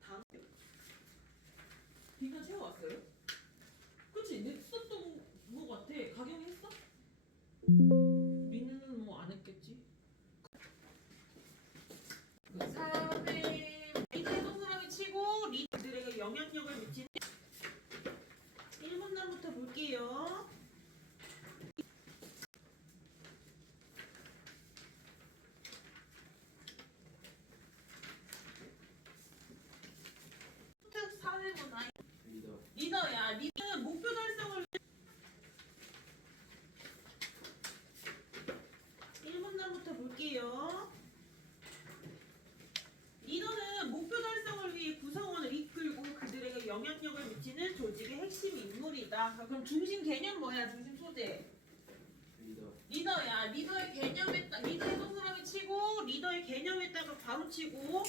다음 빈칸 채워왔어요? 그치? 냈었던 거 같아. 각영했어? 리는 뭐 안 했겠지? 4회 리더의 사람이 치고 리더들에게 영향력을 미치는 1문단부터 볼게요. 특 사회문화 리더야. 리더는 목표 달성을 1문단부터 볼게요. 리더는 목표 달성을 위해 구성원을 이끌고 그들에게 영향력을 미치는 조직의 핵심 인물이다. 그럼 중심 개념 뭐야? 중심 소재. 리더야. 리더의 개념에 딱 리더의 동그라미 치고 리더의 개념에다가 바로 치고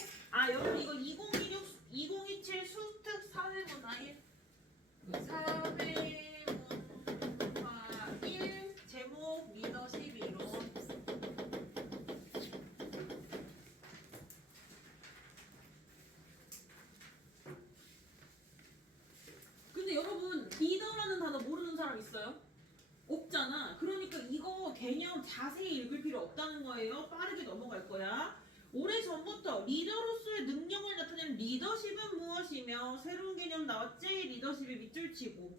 여러분 이거 2027 수특 사회문화 1 사회문화 1 제목 리더십 이론. 근데 여러분 리더라는 단어 모르는 사람 있어요? 없잖아. 그러니까 이거 개념 자세히 읽을 필요 없다는 거예요. 빠르게 넘어갈 거야. 오래전부터 리더로서의 능력을 나타내는 리더십은 무엇이며 새로운 개념 나왔지? 리더십의 밑줄치고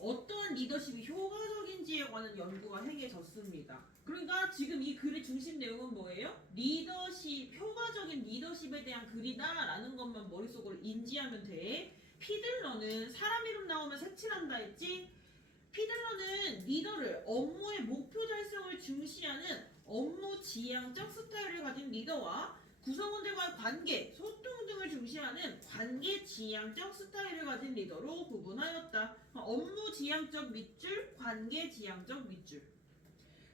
어떠한 리더십이 효과적인지에 관한 연구가 행해졌습니다. 그러니까 지금 이 글의 중심 내용은 뭐예요? 리더십, 효과적인 리더십에 대한 글이다 라는 것만 머릿속으로 인지하면 돼. 피들러는 사람 이름 나오면 색칠한다 했지? 피들러는 리더를 업무의 목표 달성을 중시하는 업무 지향적 스타일을 가진 리더와 구성원들과의 관계, 소통 등을 중시하는 관계 지향적 스타일을 가진 리더로 구분하였다. 업무 지향적 밑줄, 관계 지향적 밑줄.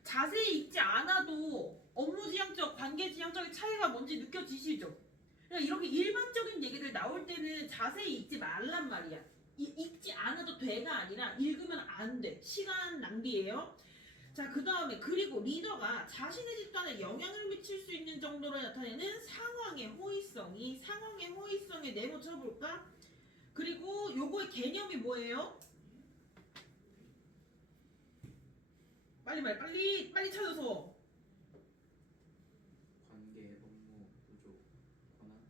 자세히 읽지 않아도 업무 지향적, 관계 지향적의 차이가 뭔지 느껴지시죠? 그러니까 이렇게 일반적인 얘기들 나올 때는 자세히 읽지 말란 말이야. 읽지 않아도 돼가 아니라 읽으면 안 돼. 시간 낭비예요. 자, 그 다음에 그리고 리더가 자신의 집단에 영향을 미칠 수 있는 정도로 나타내는 상황의 호의성에 네모 쳐볼까? 그리고 요거의 개념이 뭐예요? 빨리 찾아서. 관계, 업무, 구조, 권한.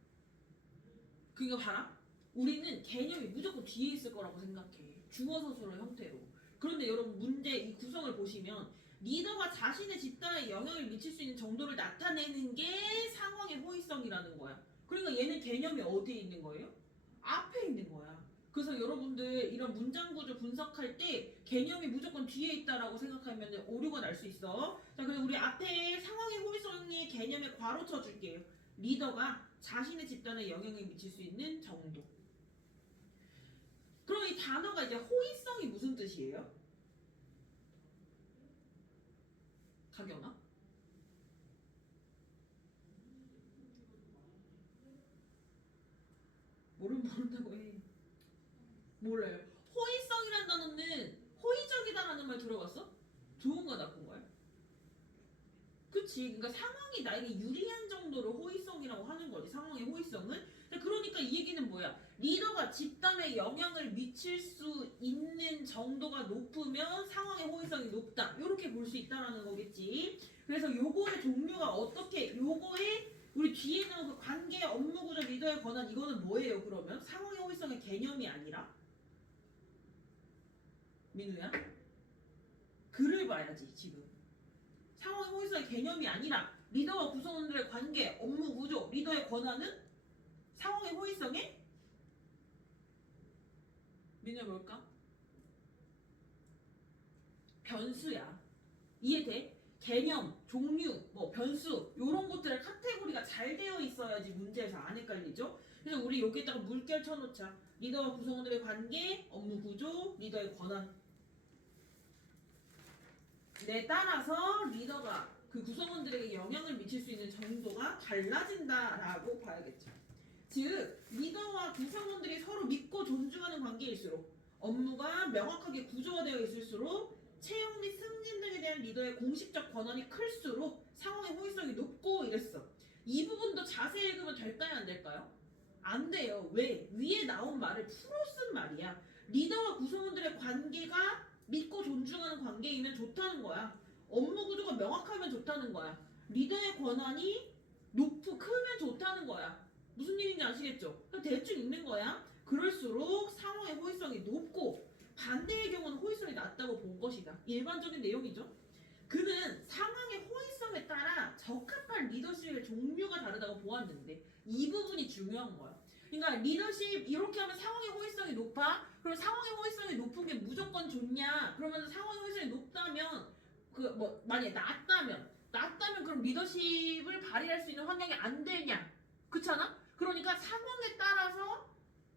그거 봐라. 우리는 개념이 무조건 뒤에 있을 거라고 생각해. 주어 서술어 형태로. 그런데 여러분 문제 이 구성을 보시면 리더가 자신의 집단에 영향을 미칠 수 있는 정도를 나타내는 게 상황의 호의성이라는 거야. 그러니까 얘는 개념이 어디에 있는 거예요? 앞에 있는 거야. 그래서 여러분들 이런 문장 구조 분석할 때 개념이 무조건 뒤에 있다라고 생각하면 오류가 날 수 있어. 자, 그래서 우리 앞에 상황의 호의성의 개념에 괄호 쳐줄게요. 리더가 자신의 집단에 영향을 미칠 수 있는 정도. 그럼 이 단어가 이제 호의성이 무슨 뜻이에요? 가경아? 모른다고 해. 몰라요. 호의성이라는 단어는 호의적이다라는 말 들어봤어? 좋은 거야, 나쁜 거야? 그치. 그러니까 상황이 나에게 유리한 정도로 호의성이라고 하는 거지. 상황의 호의성은. 그러니까 이 얘기는 뭐야? 리더가 집단에 영향을 미칠 수 있는 정도가 높으면 상황의 호의성이 높다. 이렇게 볼 수 있다라는 거겠지. 그래서 요거의 종류가 어떻게 요거의 우리 뒤에 나온 그 관계, 업무 구조, 리더의 권한 이거는 뭐예요? 그러면 상황의 호의성의 개념이 아니라 민우야? 글을 봐야지 지금. 상황의 호의성의 개념이 아니라 리더와 구성원들의 관계, 업무 구조, 리더의 권한은 상황의 호의성의 민우야 뭘까? 변수야. 이해돼? 개념, 종류, 뭐 변수 이런 것들의 카테고리가 잘 되어 있어야지 문제에서 안 헷갈리죠? 그래서 우리 여기에다가 물결 쳐놓자. 리더와 구성원들의 관계, 업무 구조, 리더의 권한. 네, 따라서 리더가 그 구성원들에게 영향을 미칠 수 있는 정도가 달라진다라고 봐야겠죠. 즉, 리더와 구성원들이 서로 믿고 존중하는 관계일수록 업무가 명확하게 구조화되어 있을수록 채용 및 승진 등에 대한 리더의 공식적 권한이 클수록 상황의 호의성이 높고 이랬어. 이 부분도 자세히 읽으면 될까요, 안 될까요? 안 돼요. 왜? 위에 나온 말을 풀어 쓴 말이야. 리더와 구성원들의 관계가 믿고 존중하는 관계이면 좋다는 거야. 업무 구조가 명확하면 좋다는 거야. 리더의 권한이 크면 좋다는 거야. 무슨 얘기인지 아시겠죠? 그냥 대충 읽는 거야. 그럴수록 상황의 호의성이 높고 반대의 경우는 호의성이 낮다고 본 것이다. 일반적인 내용이죠. 그는 상황의 호의성에 따라 적합한 리더십의 종류가 다르다고 보았는데 이 부분이 중요한 거야. 그러니까 리더십 이렇게 하면 상황의 호의성이 높아? 그럼 상황의 호의성이 높은 게 무조건 좋냐? 그러면 상황의 호의성이 높다면 만약에 낮다면 그럼 리더십을 발휘할 수 있는 환경이 안 되냐? 그렇잖아? 그러니까 상황에 따라서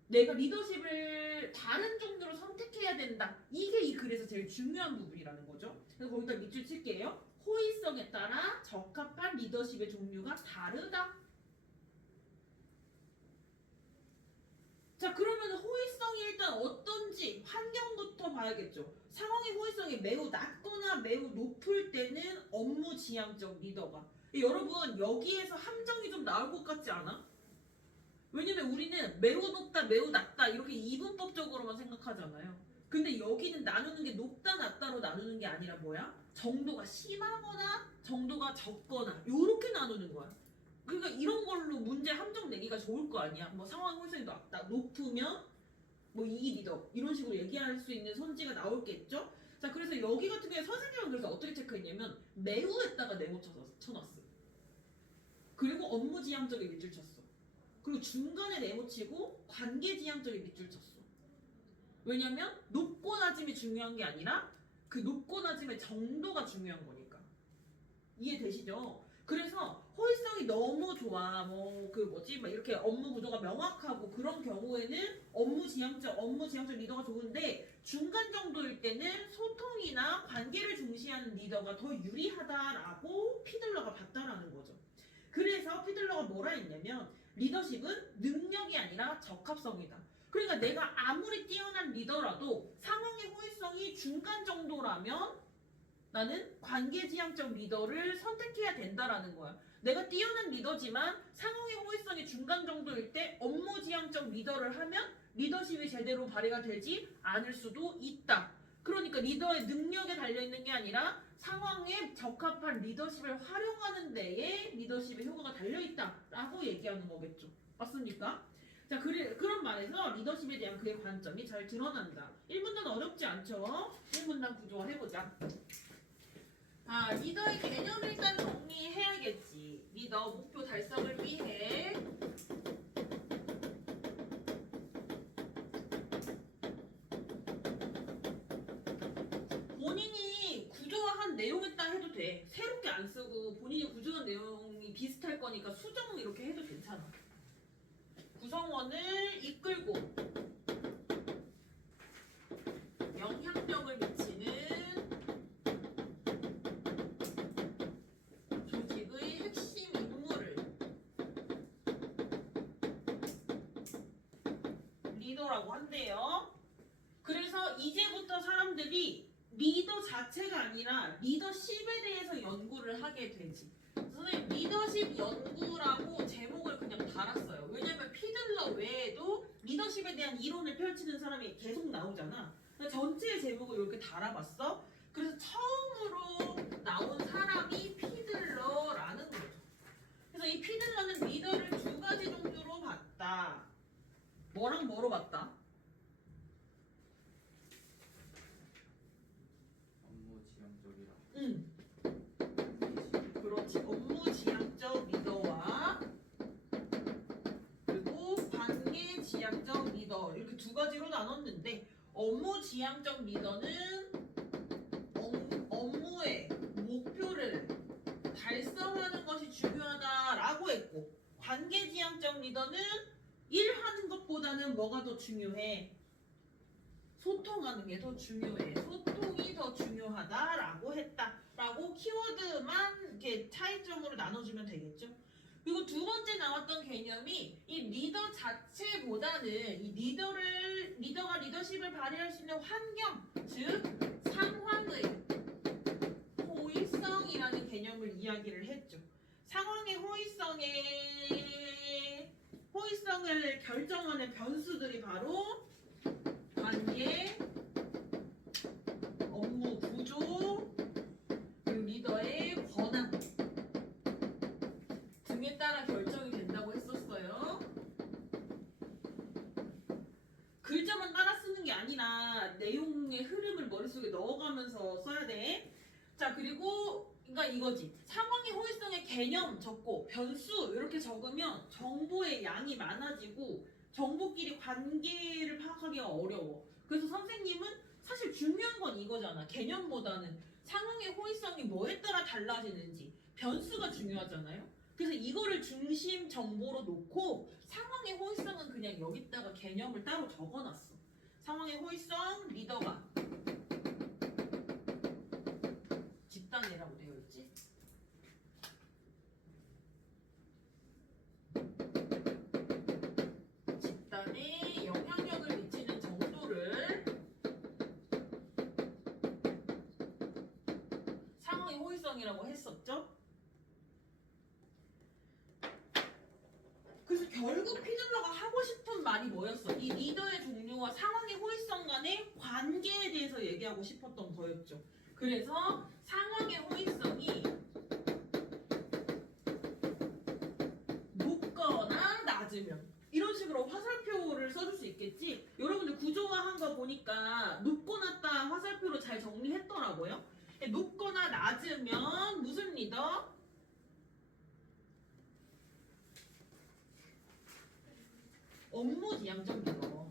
내가 리더십을 다른 종류로 선택해야 된다. 이게 이 글에서 제일 중요한 부분이라는 거죠. 그래서 거기다 밑줄 칠게요. 호의성에 따라 적합한 리더십의 종류가 다르다. 자, 그러면 호의성이 일단 어떤지 환경부터 봐야겠죠. 상황의 호의성이 매우 낮거나 매우 높을 때는 업무 지향적 리더가. 여러분 여기에서 함정이 좀 나올 것 같지 않아? 왜냐면 우리는 매우 높다, 매우 낮다 이렇게 이분법적으로만 생각하잖아요. 근데 여기는 나누는 게 높다, 낮다로 나누는 게 아니라 뭐야? 정도가 심하거나 정도가 적거나 요렇게 나누는 거야. 그러니까 이런 걸로 문제 함정 내기가 좋을 거 아니야. 뭐 상황 호의성이 높으면 뭐 이 리더 이런 식으로 얘기할 수 있는 선지가 나올겠죠? 자, 그래서 여기 같은 경우에 선생님은 그래서 어떻게 체크했냐면 매우에다가 네모 쳐놨어. 그리고 업무 지향적인 밑줄 쳤어. 그리고 중간에 네모치고 관계지향적인 밑줄 쳤어. 왜냐면 높고 낮음이 중요한 게 아니라 그 높고 낮음의 정도가 중요한 거니까. 이해되시죠? 그래서 호의성이 너무 좋아. 막 이렇게 업무 구조가 명확하고 그런 경우에는 업무 지향적 리더가 좋은데 중간 정도일 때는 소통이나 관계를 중시하는 리더가 더 유리하다라고 피들러가 봤다라는 거죠. 그래서 피들러가 뭐라 했냐면 리더십은 능력이 아니라 적합성이다. 그러니까 내가 아무리 뛰어난 리더라도 상황의 호의성이 중간 정도라면 나는 관계지향적 리더를 선택해야 된다라는 거야. 내가 뛰어난 리더지만 상황의 호의성이 중간 정도일 때 업무지향적 리더를 하면 리더십이 제대로 발휘가 되지 않을 수도 있다. 그러니까 리더의 능력에 달려있는 게 아니라 상황에 적합한 리더십을 활용하는 데에 리더십의 효과가 달려있다라고 얘기하는 거겠죠. 맞습니까? 자, 그런 말에서 리더십에 대한 그의 관점이 잘 드러난다. 1문단 어렵지 않죠? 1문단 구조화 해보자. 리더의 개념을 일단 정리해야겠지. 리더 목표 달성을 위해 본인이 구조화한 내용에 따라 해도 돼. 새롭게 안 쓰고 본인이 구조한 내용이 비슷할 거니까 수정 이렇게 해도 괜찮아. 구성원을 이끌고 영향력을 미치는 조직의 핵심 인물을 리더라고 한대요. 그래서 이제부터 사람들이 리더 자체가 아니라 리더십에 대해서 연구를 하게 되지. 선생님 리더십 연구라고 제목을 그냥 달았어요. 왜냐면 피들러 외에도 리더십에 대한 이론을 펼치는 사람이 계속 나오잖아. 전체 제목을 이렇게 달아봤어. 그래서 처음으로 나온 사람이 피들러라는 거죠. 그래서 이 피들러는 리더를 두 가지 종류로 봤다. 뭐랑 뭐로 봤다? 업무 지향적이라. 그렇지. 업무 지향적 리더와 그리고 관계 지향적 리더 이렇게 두 가지로 나눴는데 업무 지향적 리더는 업무의 목표를 달성하는 것이 중요하다라고 했고 관계 지향적 리더는 일하는 것보다는 뭐가 더 중요해? 소통하는 게 더 중요해. 소통이 더 중요하다라고 했다라고 키워드만 이렇게 차이점으로 나눠주면 되겠죠. 그리고 두 번째 나왔던 개념이 이 리더 자체보다는 이 리더가 리더십을 발휘할 수 있는 환경, 즉 상황의 이야기를 했죠. 상황의 호의성을 결정하는 변수들이 바로 관계, 업무 구조, 그리고 리더의 권한 등에 따라 결정이 된다고 했었어요. 글자만 따라 쓰는 게 아니라 내용의 흐름을 머릿속에 넣어가면서 써야 돼. 자, 그리고 그러니까 이거지. 상황의 호의성의 개념 적고 변수 이렇게 적으면 정보의 양이 많아지고 정보끼리 관계를 파악하기가 어려워. 그래서 선생님은 사실 중요한 건 이거잖아. 개념보다는 상황의 호의성이 뭐에 따라 달라지는지 변수가 중요하잖아요. 그래서 이거를 중심 정보로 놓고 상황의 호의성은 그냥 여기다가 개념을 따로 적어놨어. 상황의 호의성 리더가 집단이라고 되어 있지. 집단에 영향력을 미치는 정도를 상황의 호의성이라고 했었죠. 그래서 결국 피들러가 하고 싶은 말이 뭐였어? 이 리더의 종류와 상황의 호의성 간의 관계에 대해서 얘기하고 싶었던 거였죠. 그래서 상황의 호의성이 높거나 낮으면 이런 식으로 화살표를 써줄 수 있겠지. 여러분들 구조화한 거 보니까 높고 낮다 화살표로 잘 정리했더라고요. 높거나 낮으면 무슨 리더? 업무 지향적 리더.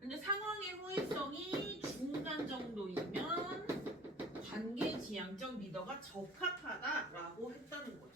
근데 상황의 호의성이 중간 정도이면 관계 지향적 리더가 적합하다라고 했다는 거죠.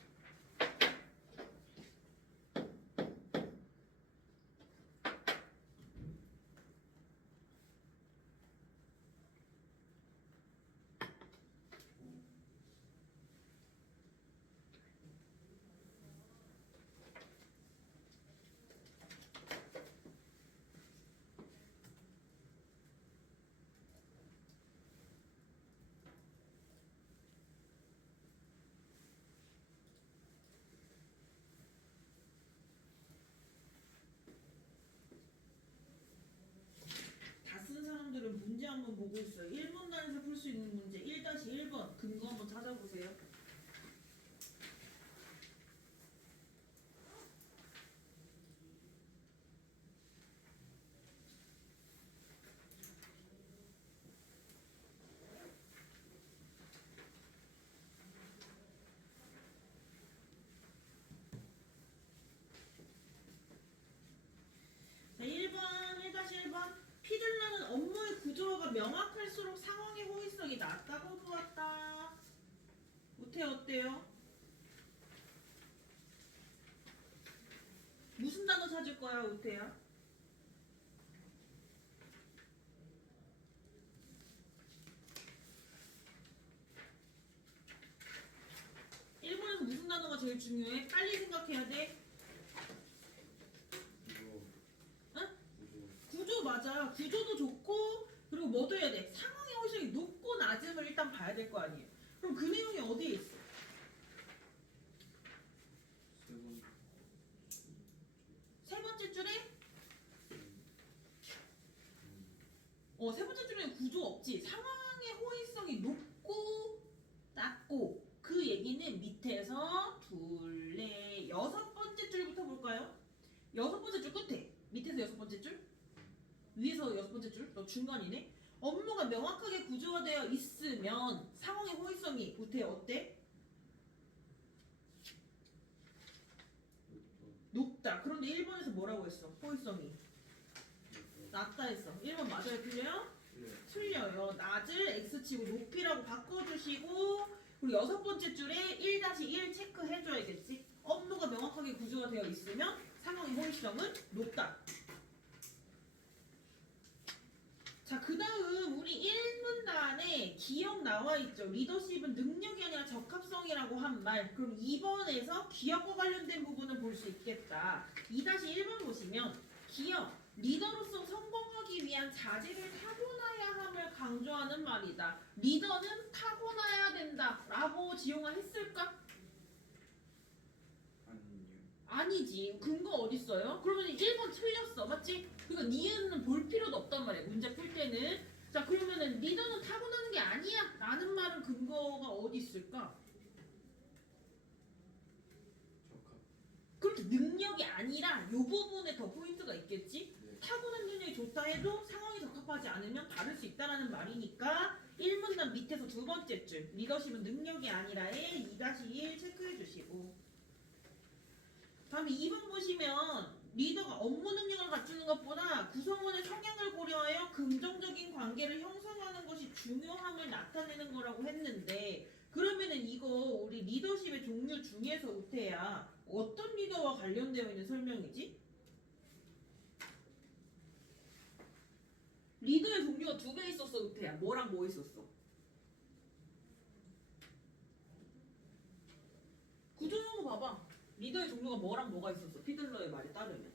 다 쓴 사람들은 문제 한번 보고 있어요. 1문단에서 풀 수 있는 문제 1-1번 근거 한번 찾아보세요. 자, 1번 1-1번 피들러는 업무의 구조화가 명확할수록 상황의 호의성이 낮다고 보았다. 우태 어때요? 무슨 단어 찾을 거야 우태야? 1번에서 무슨 단어가 제일 중요해? 빨리 생각해야 돼. 응? 구조 맞아. 구조도 좋고 그리고 뭐도 해야 돼? 상황의 호의성이 높고 낮음을 일단 봐야 될 거 아니에요. 그럼 그 내용이 어디에 있어? 세 번째 줄에? 세 번째 줄에 구조 없지. 상황의 호의성이 높고 낮고 그 얘기는 밑에서 둘, 넷, 여섯 번째 줄부터 볼까요? 여섯 번째 줄 끝에 밑에서 여섯 번째 줄 위에서 여섯 번째 줄 너 중간이네. 업무가 명확하게 구조화되어 있으면 상황의 호의성이 우태 어때? 높다. 그런데 1번에서 뭐라고 했어? 호의성이 낮다 했어. 1번 맞아요? 틀려요? 틀려요. 낮을 X치고 높이라고 바꿔주시고 그리고 여섯 번째 줄에 1-1 체크해줘야겠지. 업무가 명확하게 구조가 되어 있으면 상황의 호의성은 높다. 자, 그 다음 우리 1문단에 기억 나와 있죠. 리더십은 능력이 아니라 적합성이라고 한 말. 그럼 2번에서 기억과 관련된 부분을 볼 수 있겠다. 2-1번 보시면 기억, 리더로서 성공하기 위한 자질을 타고나야 함을 강조하는 말이다. 리더는 타고나야 된다라고 지용아 했을까? 아니요. 아니지. 근거 어디 있어요? 그러면 1번 틀렸어. 맞지? 그러니까 니은은 볼 필요도 없단 말이야. 문제 풀 때는. 자, 그러면은 리더는 타고나는 게 아니야 라는 말은 근거가 어디 있을까? 적합. 그렇게 능력이 아니라 요 부분에 더 포인트가 있겠지? 네. 타고난 능력이 좋다 해도 상황이 적합하지 않으면 다를 수 있다라는 말이니까 1문단 밑에서 두 번째 줄 리더십은 능력이 아니라에 2-1 체크해 주시고, 다음에 2번 보시면 리더가 업무 능력을 갖추는 것보다 구성원의 성향을 고려하여 긍정적인 관계를 형성하는 것이 중요함을 나타내는 거라고 했는데, 그러면은 이거 우리 리더십의 종류 중에서 우태야 어떤 리더와 관련되어 있는 설명이지? 리더의 종류가 두 개 있었어 우태야. 뭐랑 뭐 있었어? 구조용어 봐봐. 리더의 종류가 뭐랑 뭐가 있었어? 피들러의 말에 따르면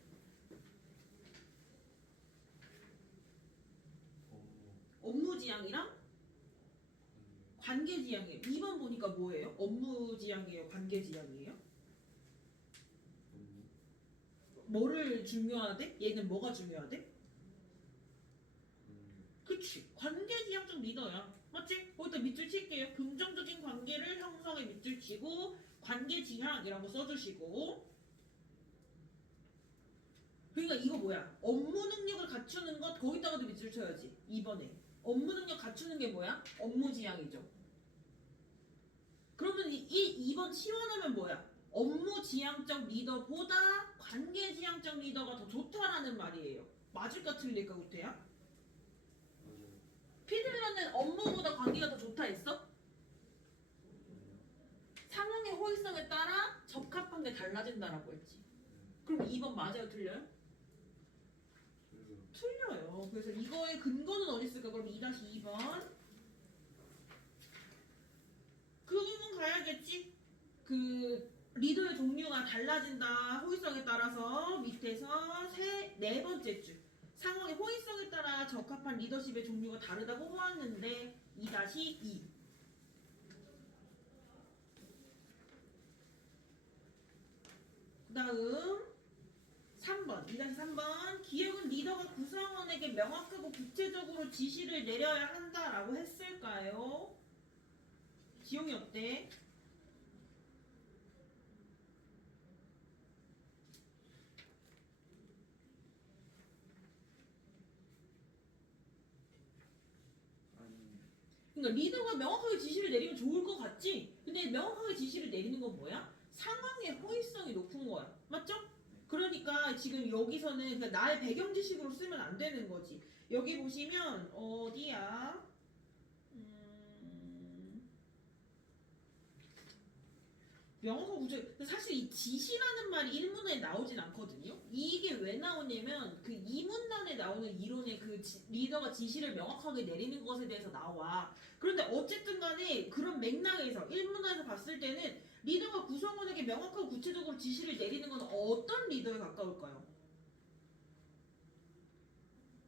업무 지향이랑 관계 지향이에요. 2번 보니까 뭐예요? 업무 지향이에요? 관계 지향이에요? 뭐를 중요하대? 얘는 뭐가 중요하대? 그치. 관계 지향적 리더야. 맞지? 거기다 밑줄 칠게요. 긍정적인 관계를 형성에 밑줄 치고 관계 지향이라고 써주시고. 그러니까 이거 뭐야? 업무 능력을 갖추는 것 거기다가도 밑줄 쳐야지. 2번에. 업무 능력 갖추는 게 뭐야? 업무 지향이죠. 그러면 2번 치환하면 뭐야? 업무 지향적 리더보다 관계 지향적 리더가 더 좋다라는 말이에요. 맞을까 틀릴까 우태야? 맞아요. 피들러는 업무보다 관계가 더 좋다 했어? 상황의 호의성에 따라 적합한 게 달라진다라고 했지. 그럼 2번 맞아요 틀려요? 틀려요. 그래서 이거의 근거는 어디 있을까? 그럼 2-2번. 그 부분 가야겠지? 그 리더의 종류가 달라진다. 호의성에 따라서 밑에서 네 번째 줄. 상황의 호의성에 따라 적합한 리더십의 종류가 다르다고 보았는데 2-2. 그 다음 3번, 2-3번. 기획은 리더가 구성원에게 명확하고 구체적으로 지시를 내려야 한다라고 했을까요? 지용이 어때? 아니. 그러니까 리더가 명확하게 지시를 내리면 좋을 것 같지? 근데 명확하게 지시를 내리는 건 뭐야? 상황의 호의성이 높은 거야. 맞죠? 그러니까 지금 여기서는 그냥 나의 배경 지식으로 쓰면 안 되는 거지. 여기 보시면 어디야? 명확한 구조. 사실 이 지시라는 말이 1문에 나오진 않거든요. 이게 왜 나오냐면 그 2문단에 나오는 이론의 그 리더가 지시를 명확하게 내리는 것에 대해서 나와. 그런데 어쨌든 간에 그런 맥락에서 1문단에서 봤을 때는 리더가 구성원에게 명확하고 구체적으로 지시를 내리는 건 어떤 리더에 가까울까요?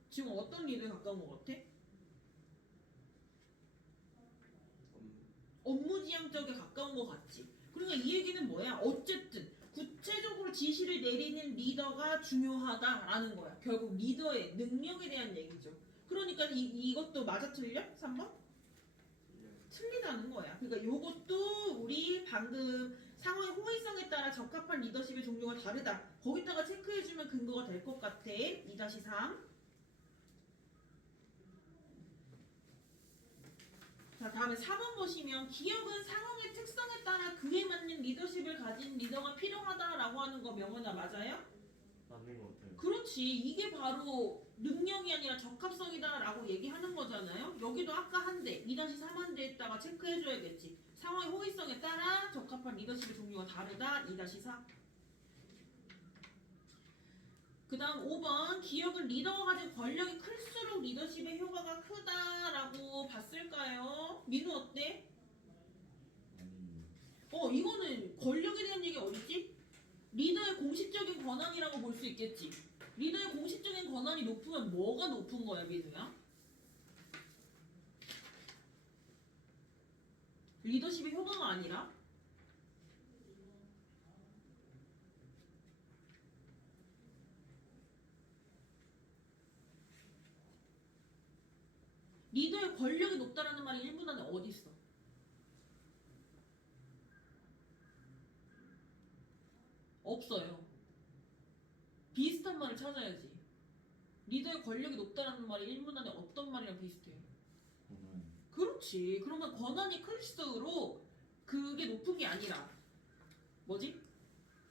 지금 어떤 리더에 가까운 것 같아? 업무 지향 쪽에 가까운 것 같지. 그러니까 이 얘기는 뭐야? 어쨌든 구체적으로 지시를 내리는 리더가 중요하다라는 거야. 결국 리더의 능력에 대한 얘기죠. 그러니까 이것도 맞아 틀려? 3번? 틀리다는 거야. 그러니까 이것도 우리 방금 상황의 호의성에 따라 적합한 리더십의 종류가 다르다. 거기다가 체크해주면 근거가 될 것 같아. 2-3. 자, 다음에 4번 보시면 기업은 상황의 특성에 따라 그에 맞는 리더십을 가진 리더가 필요하다라고 하는 거 명언아 맞아요? 맞는 것 같아요. 그렇지. 이게 바로 능력이 아니라 적합성이다라고 얘기하는 거잖아요. 여기도 아까 한 대, 2-3 한 대에다가 체크해줘야겠지. 상황의 호의성에 따라 적합한 리더십의 종류가 다르다. 2-4. 그 다음 5번 기업은 리더가 가진 권력이 클수록 리더십의 효과가 크다라고 봤을까요? 민우 어때? 이거는 권력에 대한 얘기 어딨지? 리더의 공식적인 권한이라고 볼 수 있겠지. 리더의 공식적인 권한이 높으면 뭐가 높은 거야, 민우야? 리더십의 효과가 아니라 리더의 권력이 높다라는 말이 1분 안에 어디 있어? 없어요. 비슷한 말을 찾아야지. 리더의 권력이 높다라는 말이 1분 안에 어떤 말이랑 비슷해? 권한. 그렇지. 그러면 권한이 클수록 그게 높은 게 아니라 뭐지?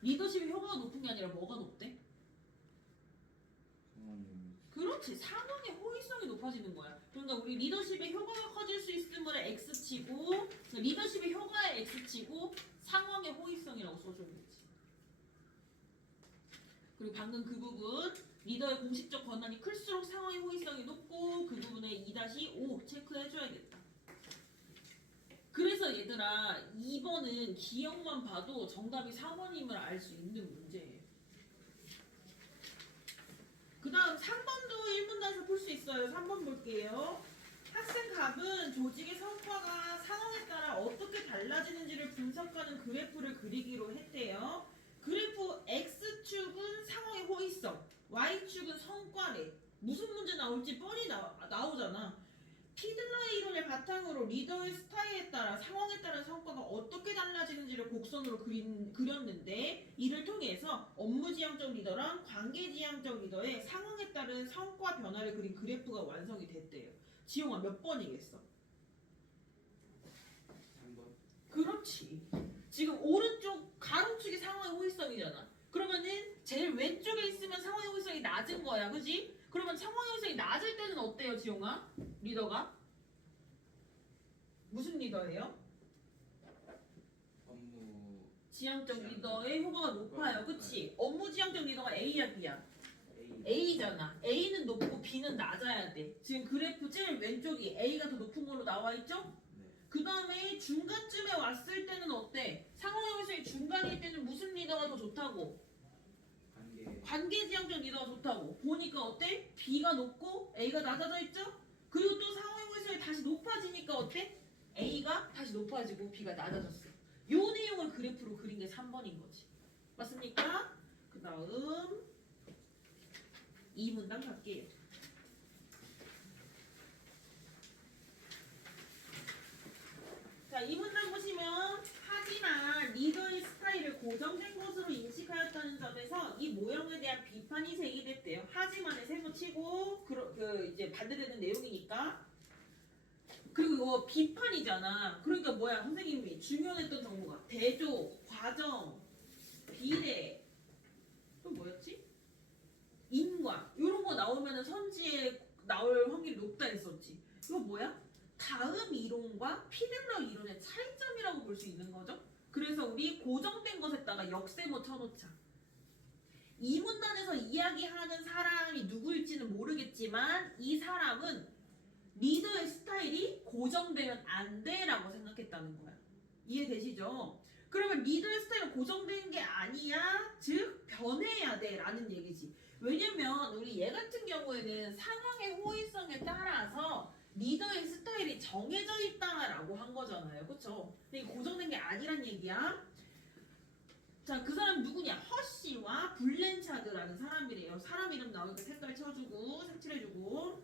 리더십의 효과가 높은 게 아니라 뭐가 높대? 상황이. 그렇지. 상황의 호의성이 높아지는 거야. 그러니까 우리 리더십의 효과가 커질 수 있음을 X치고 리더십의 효과에 X치고 상황의 호의성이라고 써줘야지. 그리고 방금 그 부분 리더의 공식적 권한이 클수록 상황의 호의성이 높고 그 부분에 2-5 체크해줘야겠다. 그래서 얘들아 2번은 기억만 봐도 정답이 4번임을 알 수 있는 문제예요. 그 다음 3번도 1문단에서 풀 수 있어요. 3번 볼게요. 학생 갑은 조직의 성과가 상황에 따라 어떻게 달라지는지를 분석하는 그래프를 그리기로 했대요. 그래프 X축은 상황의 호의성, Y축은 성과래. 무슨 문제 나올지 뻔히 나오잖아. 피들러의 이론을 바탕으로 리더의 스타일에 따라 상황에 따른 성과가 어떻게 달라지는지를 곡선으로 그렸는데 이를 통해서 업무지향적 리더랑 관계지향적 리더의 상황에 따른 성과 변화를 그린 그래프가 완성이 됐대요. 지용아 몇 번이겠어? 3번. 그렇지. 지금 오른쪽 가로축이 상황의 호의성이잖아. 그러면은 제일 왼쪽에 있으면 상황의 호의성이 낮은 거야. 그지? 그러면 상황의 호의성이 낮을 때는 어때요, 지용아? 리더가? 무슨 리더예요? 업무 지향적 리더의 효과가 높아요. 그치? 업무 지향적 리더가 A야, B야? A. A잖아. A는 높고 B는 낮아야 돼. 지금 그래프 제일 왼쪽이 A가 더 높은 걸로 나와 있죠? 네. 그 다음에 중간쯤에 왔을 때는 어때? 상황의 호의성이 중간일 때는 무슨 리더가 더 좋다고? 관계. 관계지향적 리더가 좋다고. 보니까 어때? B가 높고 A가 낮아져 있죠? 그리고 또 상황의 호의성이 다시 높아지니까 어때? A가 다시 높아지고 B가 낮아졌어. 요 내용을 그래프로 그린 게 3번인 거지. 맞습니까? 그 다음 2문단 갈게요. 자, 2문단 보시면 하지만 리더의 스타일을 고정된 것으로 인식하였다는 점에서 이 모형에 대한 비판이 제기됐대요. 하지만에 세모치고 이제 반대되는 내용이니까. 그리고 이거 비판이잖아. 그러니까 뭐야? 선생님이 중요했던 정보가 대조, 과정, 비례, 또 뭐였지? 인과 이런 거 나오면은 선지에 나올 확률이 높다 했었지. 이거 뭐야? 다음 이론과 피들러 이론의 차이점이라고 볼 수 있는 거죠. 그래서 우리 고정된 것에다가 역세모 쳐놓자. 이 문단에서 이야기하는 사람이 누구일지는 모르겠지만 이 사람은 리더의 스타일이 고정되면 안 돼라고 생각했다는 거야. 이해되시죠? 그러면 리더의 스타일은 고정된 게 아니야, 즉 변해야 돼라는 얘기지. 왜냐면 우리 얘 같은 경우에는 상황의 호의성에 따라서 리더의 스타일이 정해져 있다라고 한 거잖아요. 그쵸? 근데 이게 고정된 게 아니란 얘기야. 자, 그 사람 누구냐? 허씨와 블렌차드라는 사람이래요. 사람 이름 나오니까 색깔 쳐주고 색칠해주고.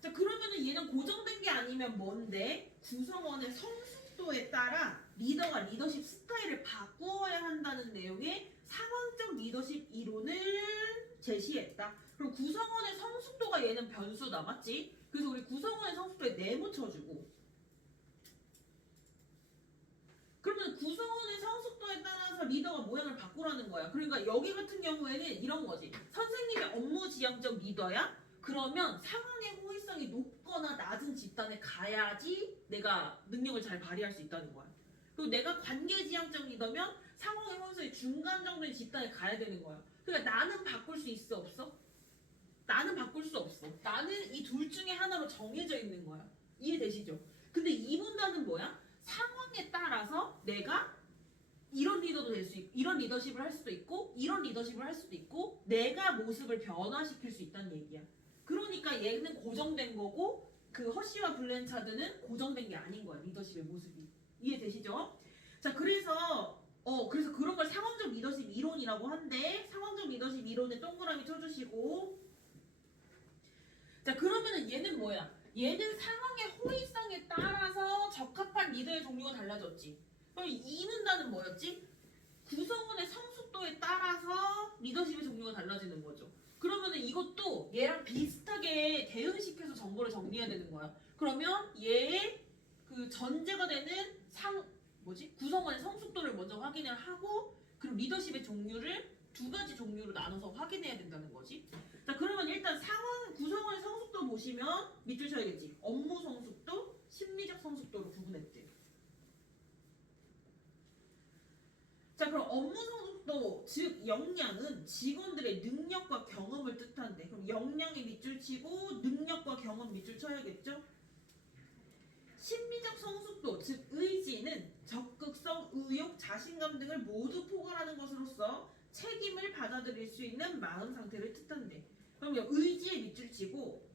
자, 그러면은 얘는 고정된 게 아니면 뭔데? 구성원의 성숙도에 따라 리더가 리더십 스타일을 바꾸어야 한다는 내용의 상황적 리더십 이론을 제시했다. 그럼 구성원의 성숙도가 얘는 변수다, 맞지? 그래서 우리 구성원의 성숙도에 네모 쳐주고. 그러면 구성원의 성숙도에 따라서 리더가 모양을 바꾸라는 거야. 그러니까 여기 같은 경우에는 이런 거지. 선생님의 업무 지향적 리더야? 그러면 상황의 호의성이 높거나 낮은 집단에 가야지 내가 능력을 잘 발휘할 수 있다는 거야. 그리고 내가 관계지향적 리더면 상황의 호의성이 중간 정도의 집단에 가야 되는 거야. 그러니까 나는 바꿀 수 있어, 없어? 나는 바꿀 수 없어. 나는 이 둘 중에 하나로 정해져 있는 거야. 이해되시죠? 근데 이 문단은 뭐야? 상황에 따라서 내가 이런 리더도 될 수 있고, 이런 리더십을 할 수도 있고, 이런 리더십을 할 수도 있고, 내가 모습을 변화시킬 수 있다는 얘기야. 그러니까 얘는 고정된 거고, 그 허쉬와 블렌차드는 고정된 게 아닌 거야. 리더십의 모습이. 이해되시죠? 자, 그래서 그런 걸 상황적 리더십 이론이라고 한데, 상황적 리더십 이론에 동그라미 쳐주시고, 자, 그러면은 얘는 뭐야? 얘는 상황의 호의성에 따라서 적합한 리더의 종류가 달라졌지. 그럼 이 문단은 뭐였지? 구성원의 성숙도에 따라서 리더십의 종류가 달라지는 거죠. 그러면은 이것도 얘랑 비슷하게 대응시켜서 정보를 정리해야 되는 거야. 그러면 얘의 그 전제가 되는 구성원의 성숙도를 먼저 확인을 하고, 그리고 리더십의 종류를 두 가지 종류로 나눠서 확인해야 된다는 거지. 자, 그러면 일단 구성원의 성숙도 보시면 밑줄 쳐야겠지. 업무 성숙도, 심리적 성숙도로 구분했대. 자, 그럼 업무 성숙도, 즉 역량은 직원들의 능력과 경험을 뜻한대. 그럼 역량에 밑줄 치고 능력과 경험 밑줄 쳐야겠죠? 심리적 성숙도, 즉 의지는 적극성, 의욕, 자신감 등을 모두 포괄하는 것으로서 책임을 받아들일 수 있는 마음 상태를 뜻한대. 그럼 의지에 밑줄 치고,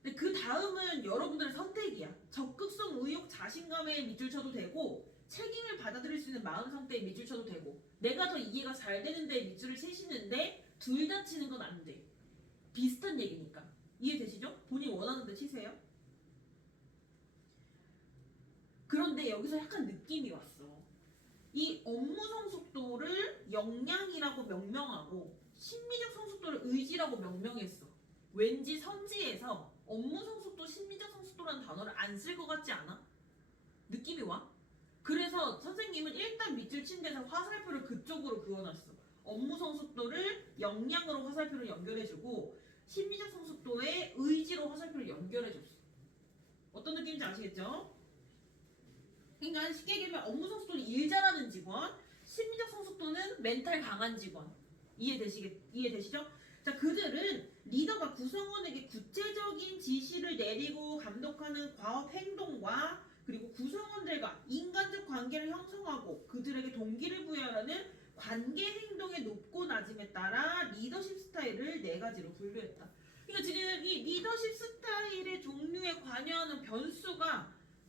근데 그 다음은 여러분들의 선택이야. 적극성, 의욕, 자신감에 밑줄 쳐도 되고, 책임을 받아들일 수 있는 마음 상태에 밑줄 쳐도 되고, 내가 더 이해가 잘 되는데 밑줄을 치시는데 둘 다 치는 건 안 돼. 비슷한 얘기니까. 이해되시죠? 본인 원하는 데 치세요. 그런데 여기서 약간 느낌이 왔어. 이 업무 성숙도를 역량이라고 명명하고 심리적 성숙도를 의지라고 명명했어. 왠지 선지에서 업무 성숙도, 심리적 성숙도라는 단어를 안 쓸 것 같지 않아? 느낌이 와? 그래서 선생님은 일단 밑줄 친 데서 화살표를 그쪽으로 그어놨어. 업무 성숙도를 역량으로 화살표를 연결해주고 심리적 성숙도에 의지로 화살표를 연결해줬어. 어떤 느낌인지 아시겠죠? 그러니까 쉽게 얘기하면 업무 성숙도는 일 잘하는 직원, 심리적 성숙도는 멘탈 강한 직원. 이해되시죠? 자, 그들은 리더가 구성원에게 구체적인 지시를 내리고 감독하는 과업 행동과 그리고 구성원들과 인간적 관계를 형성하고 그들에게 동기를 부여하는 관계 행동의 높고 낮음에 따라 리더십 스타일을 네 가지로 분류했다. 그러니까 지금 이 리더십 스타일의 종류에 관여하는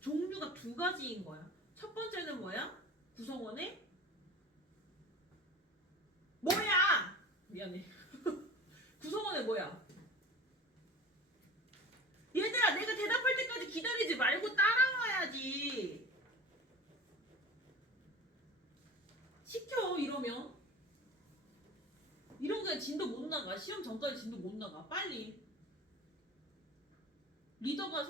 종류가 두 가지인 거야. 첫 번째는 뭐야? 구성원의 뭐야? 미안해. 구성원의 뭐야? 얘들아, 내가 대답할 때까지 기다리지 말고 따라와야지. 시켜 이러면. 이런 게 진도 못 나가. 시험 전까지 진도 못 나가. 빨리. 리더가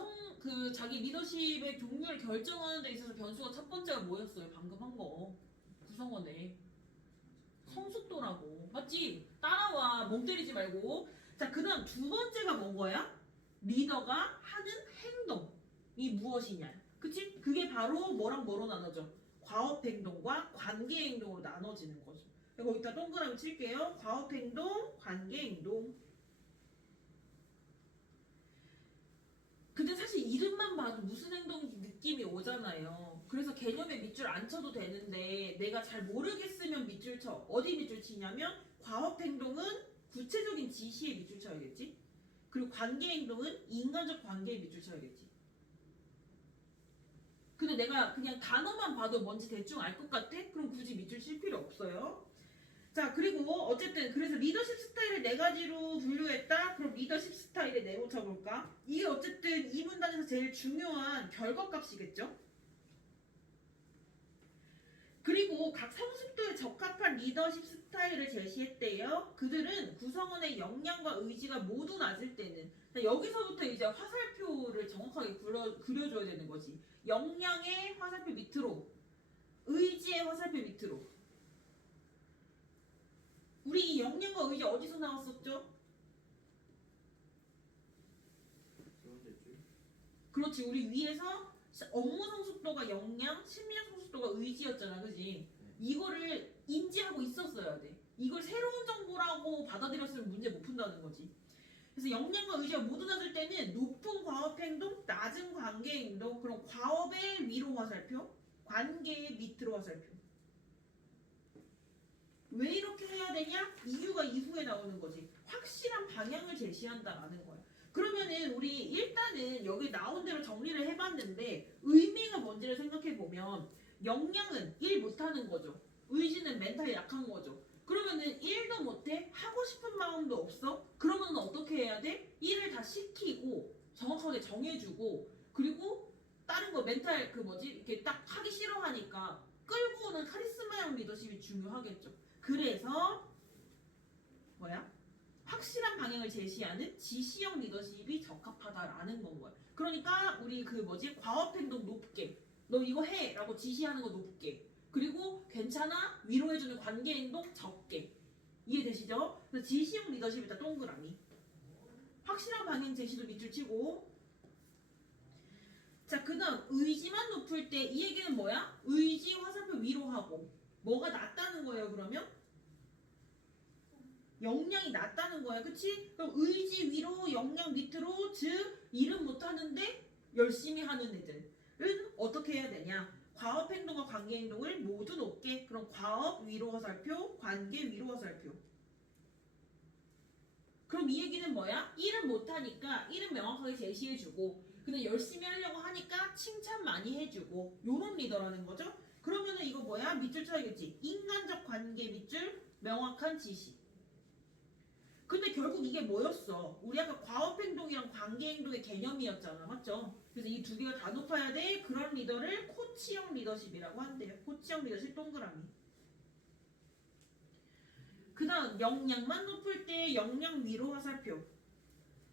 자기 리더십의 종류를 결정하는 데 있어서 변수가 첫 번째가 뭐였어요? 방금 한 거. 구성원의 성숙도라고. 맞지? 따라와. 멍 때리지 말고. 자, 그 다음 두 번째가 뭔 거야? 리더가 하는 행동이 무엇이냐. 그치? 그게 바로 뭐랑 뭐로 나눠져? 과업 행동과 관계 행동으로 나눠지는 거죠. 거기다 동그라미 칠게요. 과업 행동, 관계 행동. 근데 사실 이름만 봐도 무슨 행동 느낌이 오잖아요. 그래서 개념에 밑줄 안 쳐도 되는데 내가 잘 모르겠으면 밑줄 쳐. 어디 밑줄 치냐면 과업 행동은 구체적인 지시에 밑줄 쳐야겠지. 그리고 관계 행동은 인간적 관계에 밑줄 쳐야겠지. 근데 내가 그냥 단어만 봐도 뭔지 대충 알 것 같아? 그럼 굳이 밑줄 칠 필요 없어요. 자, 그리고 어쨌든 그래서 리더십 스타일을 네 가지로 분류했다. 그럼 리더십 스타일의 네모 쳐볼까? 이게 어쨌든 이 문단에서 제일 중요한 결과값이겠죠? 그리고 각 성숙도에 적합한 리더십 스타일을 제시했대요. 그들은 구성원의 역량과 의지가 모두 낮을 때는, 여기서부터 이제 화살표를 정확하게 그려줘야 되는 거지. 역량의 화살표 밑으로, 의지의 화살표 밑으로. 우리 이 역량과 의지 어디서 나왔었죠? 그렇지, 우리 위에서 업무 성숙도가 역량, 심리적 성숙도가 의지였잖아, 그지? 이거를 인지하고 있었어야 돼. 이걸 새로운 정보라고 받아들였으면 문제 못 푼다는 거지. 그래서 역량과 의지가 모두 낮을 때는 높은 과업 행동, 낮은 관계 행동, 그럼 과업의 위로 화살표, 관계의 밑으로 화살표. 왜 이렇게 해야 되냐? 이유가 이후에 나오는 거지. 확실한 방향을 제시한다라는 거야. 그러면은 우리 일단은 여기 나온 대로 정리를 해봤는데 의미가 뭔지를 생각해보면 역량은 일 못하는 거죠. 의지는 멘탈이 약한 거죠. 그러면은 일도 못해? 하고 싶은 마음도 없어? 그러면 어떻게 해야 돼? 일을 다 시키고 정확하게 정해주고 그리고 다른 거 멘탈 그 뭐지? 이렇게 딱 하기 싫어하니까 끌고 오는 카리스마형 리더십이 중요하겠죠. 그래서 뭐야? 확실한 방향을 제시하는 지시형 리더십이 적합하다라는 건 거야. 그러니까 우리 그 뭐지? 과업 행동 높게. 너 이거 해! 라고 지시하는 거 높게. 그리고 괜찮아? 위로해주는 관계 행동 적게. 이해되시죠? 그래서 지시형 리더십이다 동그라미. 확실한 방향 제시도 밑줄 치고. 자, 그 다음 의지만 높을 때 이 얘기는 뭐야? 의지 화살표 위로하고 뭐가 낮다는 거예요 그러면? 역량이 낮다는 거야 그치? 그럼 의지 위로 역량 밑으로 즉 일은 못하는데 열심히 하는 애들은 어떻게 해야 되냐? 과업 행동과 관계 행동을 모두 높게. 그럼 과업 위로 화살표 관계 위로 화살표. 그럼 이 얘기는 뭐야? 일은 못하니까 일은 명확하게 제시해주고 근데 열심히 하려고 하니까 칭찬 많이 해주고 요런 리더라는 거죠. 그러면은 이거 뭐야? 밑줄 쳐야겠지. 인간적 관계 밑줄 명확한 지시. 근데 결국 이게 뭐였어? 우리 아까 과업 행동이랑 관계 행동의 개념이었잖아. 맞죠? 그래서 이 두 개가 다 높아야 돼. 그런 리더를 코치형 리더십이라고 한대요. 코치형 리더십 동그라미. 그 다음 역량만 높을 때 역량 위로 화살표.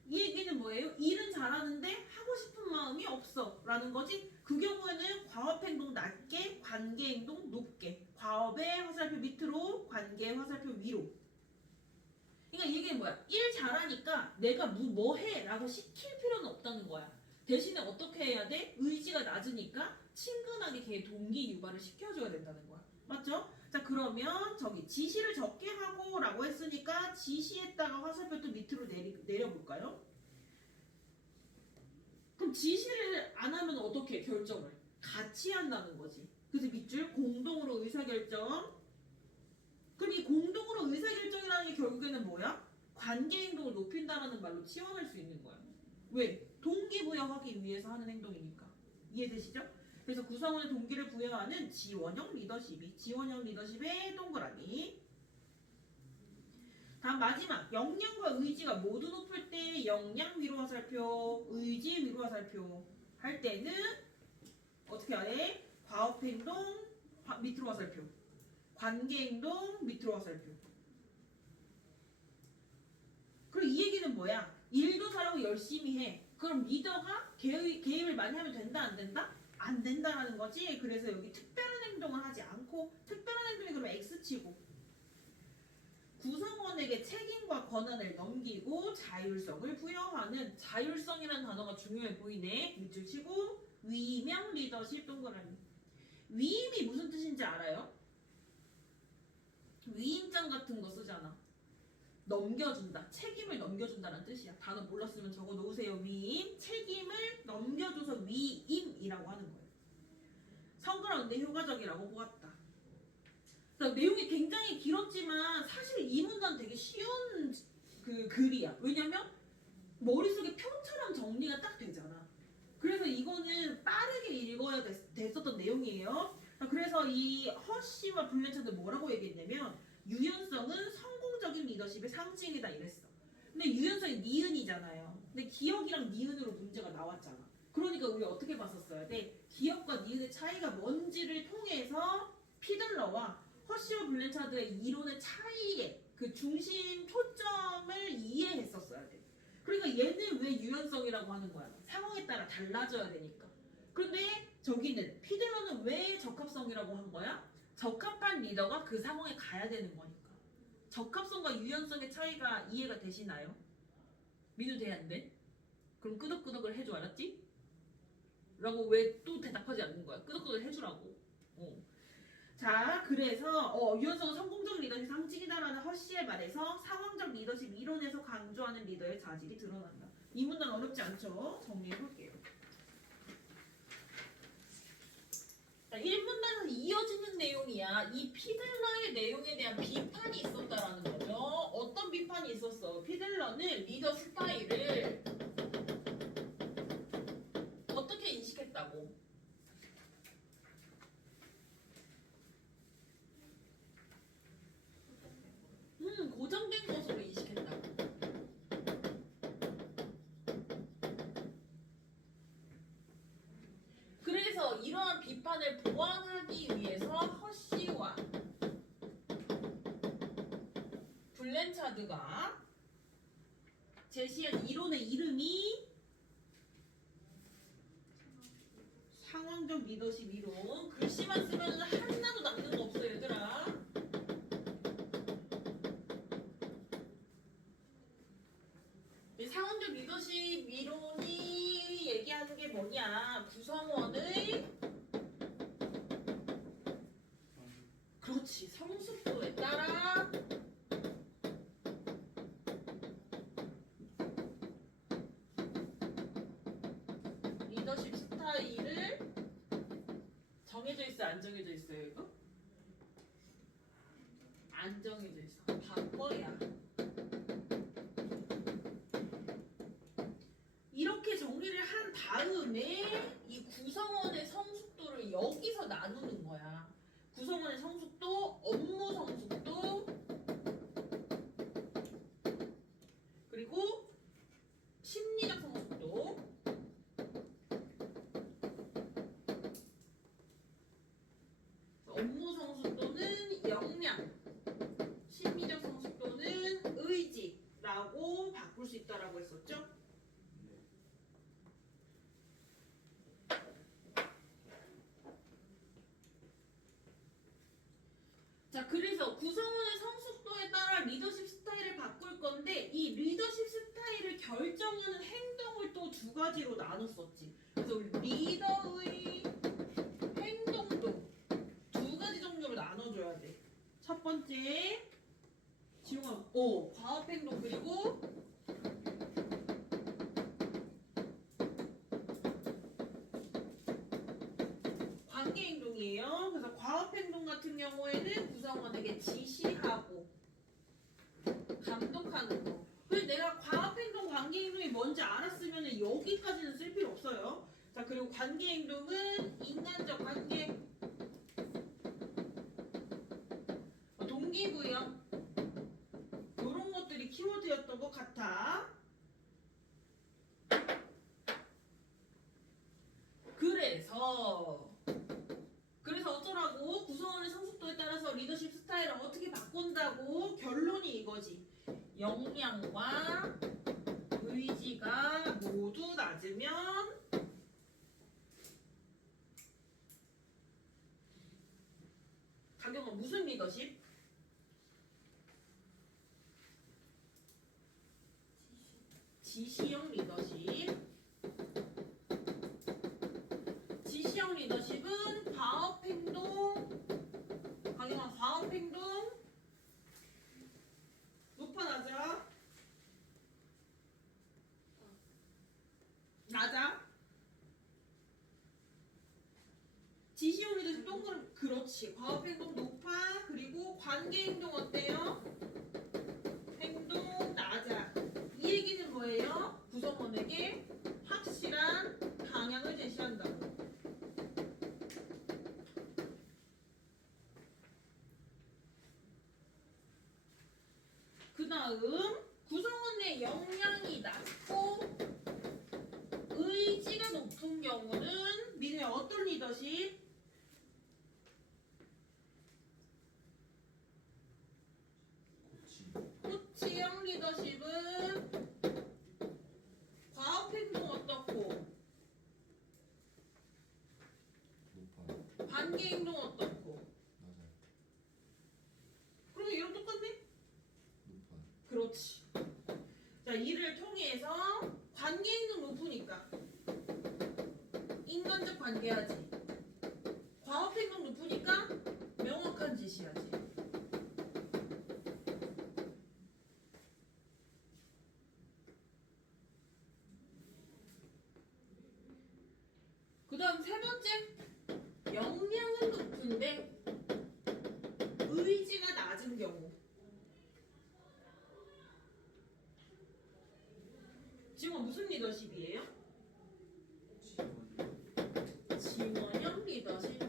이 얘기는 뭐예요? 일은 잘하는데 하고 싶은 마음이 없어 라는 거지. 그 경우에는 과업 행동 낮게 관계 행동 높게. 과업의 화살표 밑으로 관계의 화살표 위로. 그러니까 이 얘기는 뭐야? 일 잘하니까 내가 뭐 해? 라고 시킬 필요는 없다는 거야. 대신에 어떻게 해야 돼? 의지가 낮으니까 친근하게 걔 동기 유발을 시켜줘야 된다는 거야. 맞죠? 자 그러면 저기 지시를 적게 하고 라고 했으니까 지시했다가 화살표 또 밑으로 내려볼까요? 그럼 지시를 안 하면 어떻게 결정을? 같이 한다는 거지. 그래서 밑줄 공동으로 의사결정. 그럼 이 공동으로 의사결정이라는 게 결국에는 뭐야? 관계 행동을 높인다라는 말로 치환할 수 있는 거야. 왜? 동기부여하기 위해서 하는 행동이니까. 이해되시죠? 그래서 구성원의 동기를 부여하는 지원형 리더십이 지원형 리더십의 동그라미. 다음 마지막 역량과 의지가 모두 높을 때 역량 위로 화살표 의지 위로 화살표 할 때는 어떻게 하래? 과업 행동 밑으로 화살표 관계 행동 밑으로 화살표. 그리고 이 얘기는 뭐야? 일도 잘하고 열심히 해. 그럼 리더가 개입을 많이 하면 된다 안 된다? 안 된다라는 거지. 그래서 여기 특별한 행동을 하지 않고 특별한 행동이 그러면 X치고 구성원에게 책임과 권한을 넘기고 자율성을 부여하는 자율성이라는 단어가 중요해 보이네. 밑줄 치고 위명 리더십 동그라미. 위임이 무슨 뜻인지 알아요? 위임장 같은 거 쓰잖아. 넘겨준다. 책임을 넘겨준다는 뜻이야. 단어 몰랐으면 적어 놓으세요. 위임. 책임을 넘겨줘서 위임이라고 하는 거예요. 성그러운데 효과적이라고 보았다. 내용이 굉장히 길었지만 사실 이 문단 되게 쉬운 그 글이야. 왜냐면 머릿속에 표처럼 정리가 딱 되잖아. 그래서 이거는 빠르게 읽어야 됐었던 내용이에요. 그래서 이 허쉬와 블렌차드 뭐라고 얘기했냐면 유연성은 성공적인 리더십의 상징이다 이랬어. 근데 유연성이 니은이잖아요. 근데 기억이랑 니은으로 문제가 나왔잖아. 그러니까 우리 어떻게 봤었어야 돼? 기억과 니은의 차이가 뭔지를 통해서 피들러와 허쉬와 블렌차드의 이론의 차이의 그 중심 초점을 이해했었어야 돼. 그러니까 얘는 왜 유연성이라고 하는 거야? 상황에 따라 달라져야 되니까. 그런데 저기는 피들러는 왜 적합성이라고 한 거야? 적합한 리더가 그 상황에 가야 되는 거니까. 적합성과 유연성의 차이가 이해가 되시나요? 민우 대한데? 그럼 끄덕끄덕을 해줘 알았지? 라고 왜 또 대답하지 않는 거야? 끄덕끄덕 해주라고. 자, 그래서 유연성은 성공적 리더십 상징이다라는 허쉬의 말에서 상황적 리더십 이론에서 강조하는 리더의 자질이 드러난다. 이 문단 어렵지 않죠? 정리해볼게요. 자, 1문단에서 이어지는 내용이야. 이 피들러의 내용에 대한 비판이 있었다라는 거죠. 어떤 비판이 있었어? 피들러는 리더 스타일을 어떻게 인식했다고? 고정된 것으로 인식했다고. 그래서 이러한 비판을 보완하기 위해서 허쉬와 블렌차드가 제시한 이론의 이름이 상황적 리더십 이론. 글씨만 쓰면 하나도 남는 거 없어요, 얘들아. 이 상황적 리더십 이론이 얘기하는 게 뭐냐? 구성원의 그렇지, 성숙도에 따라 리더십 스타일을 정해져 있어, 안 정해져 있어요, 이거? 안 정해져 있어. 바꿔야. 이렇게 정리를 한 다음에 이 구성원의 성숙도를 여기서 나누는 거야. 구성원의 성숙도, 업무 성숙도, 그리고 심리적 성숙도. 업무 성숙도는 역량, 심리적 성숙도는 의지라고 바꿀 수 있다라고 했었죠. 자, 그래서 구성원의 성숙도에 따라 리더십 스타일을 바꿀 건데 이 리더십 스타일을 결정하는 행동을 또 두 가지로 나눴었지. 그래서 우리 리더의 행동도 두 가지 종류로 나눠줘야 돼. 첫 번째, 지용아, 과업 행동 그리고 관계 행동이에요. 그래서 과업 행동 같은 경우에는 구성원에게 지시하고 감독하는 거. 그래서 내가 과업 행동, 관계 행동이 뭔지 알았으면 여기까지는 쓸 필요 없어요. 자, 그리고 관계 행동은 인간적 관계, 동기부여 이런 것들이 키워드였던 것 같아. 그래서 어쩌라고? 구성원의 성숙도에 따라서 리더십 스타일을 어떻게 바꾼다고? 결론이 이거지. 역량과 의지가 모두 낮으면 강경은 무슨 리더십? 지시형 리더십. 지시형 리더십은 과업 행동, 강경한 과업 행동 높아 낮아? 낮아? 지시형 리더십 동그란, 그렇지. 과업 행동 높아. 그리고 관계 행동 어때요? 행동 낮아. 이 얘기는 뭐예요? 구성원에게 확실한 방향을 제시한다고. 그 다음 구성원의 역량이 낮고 의지가 높은 경우는 민우야 어떤 리더십? 코치형 리더십은 과업 행동 어떻고 높아요. 관계 행동 어떻고. 맞아요. 그럼 이랑 똑같네? 높아요. 그렇지. 자, 이를 통해서 관계 행동 높으니까 인간적 관계하지. 과업 행동 높으니까 명확한 지시하지. 그 다음 세 번째, 역량 지금 무슨 리더십이에요? 지원. 지원형 리더십.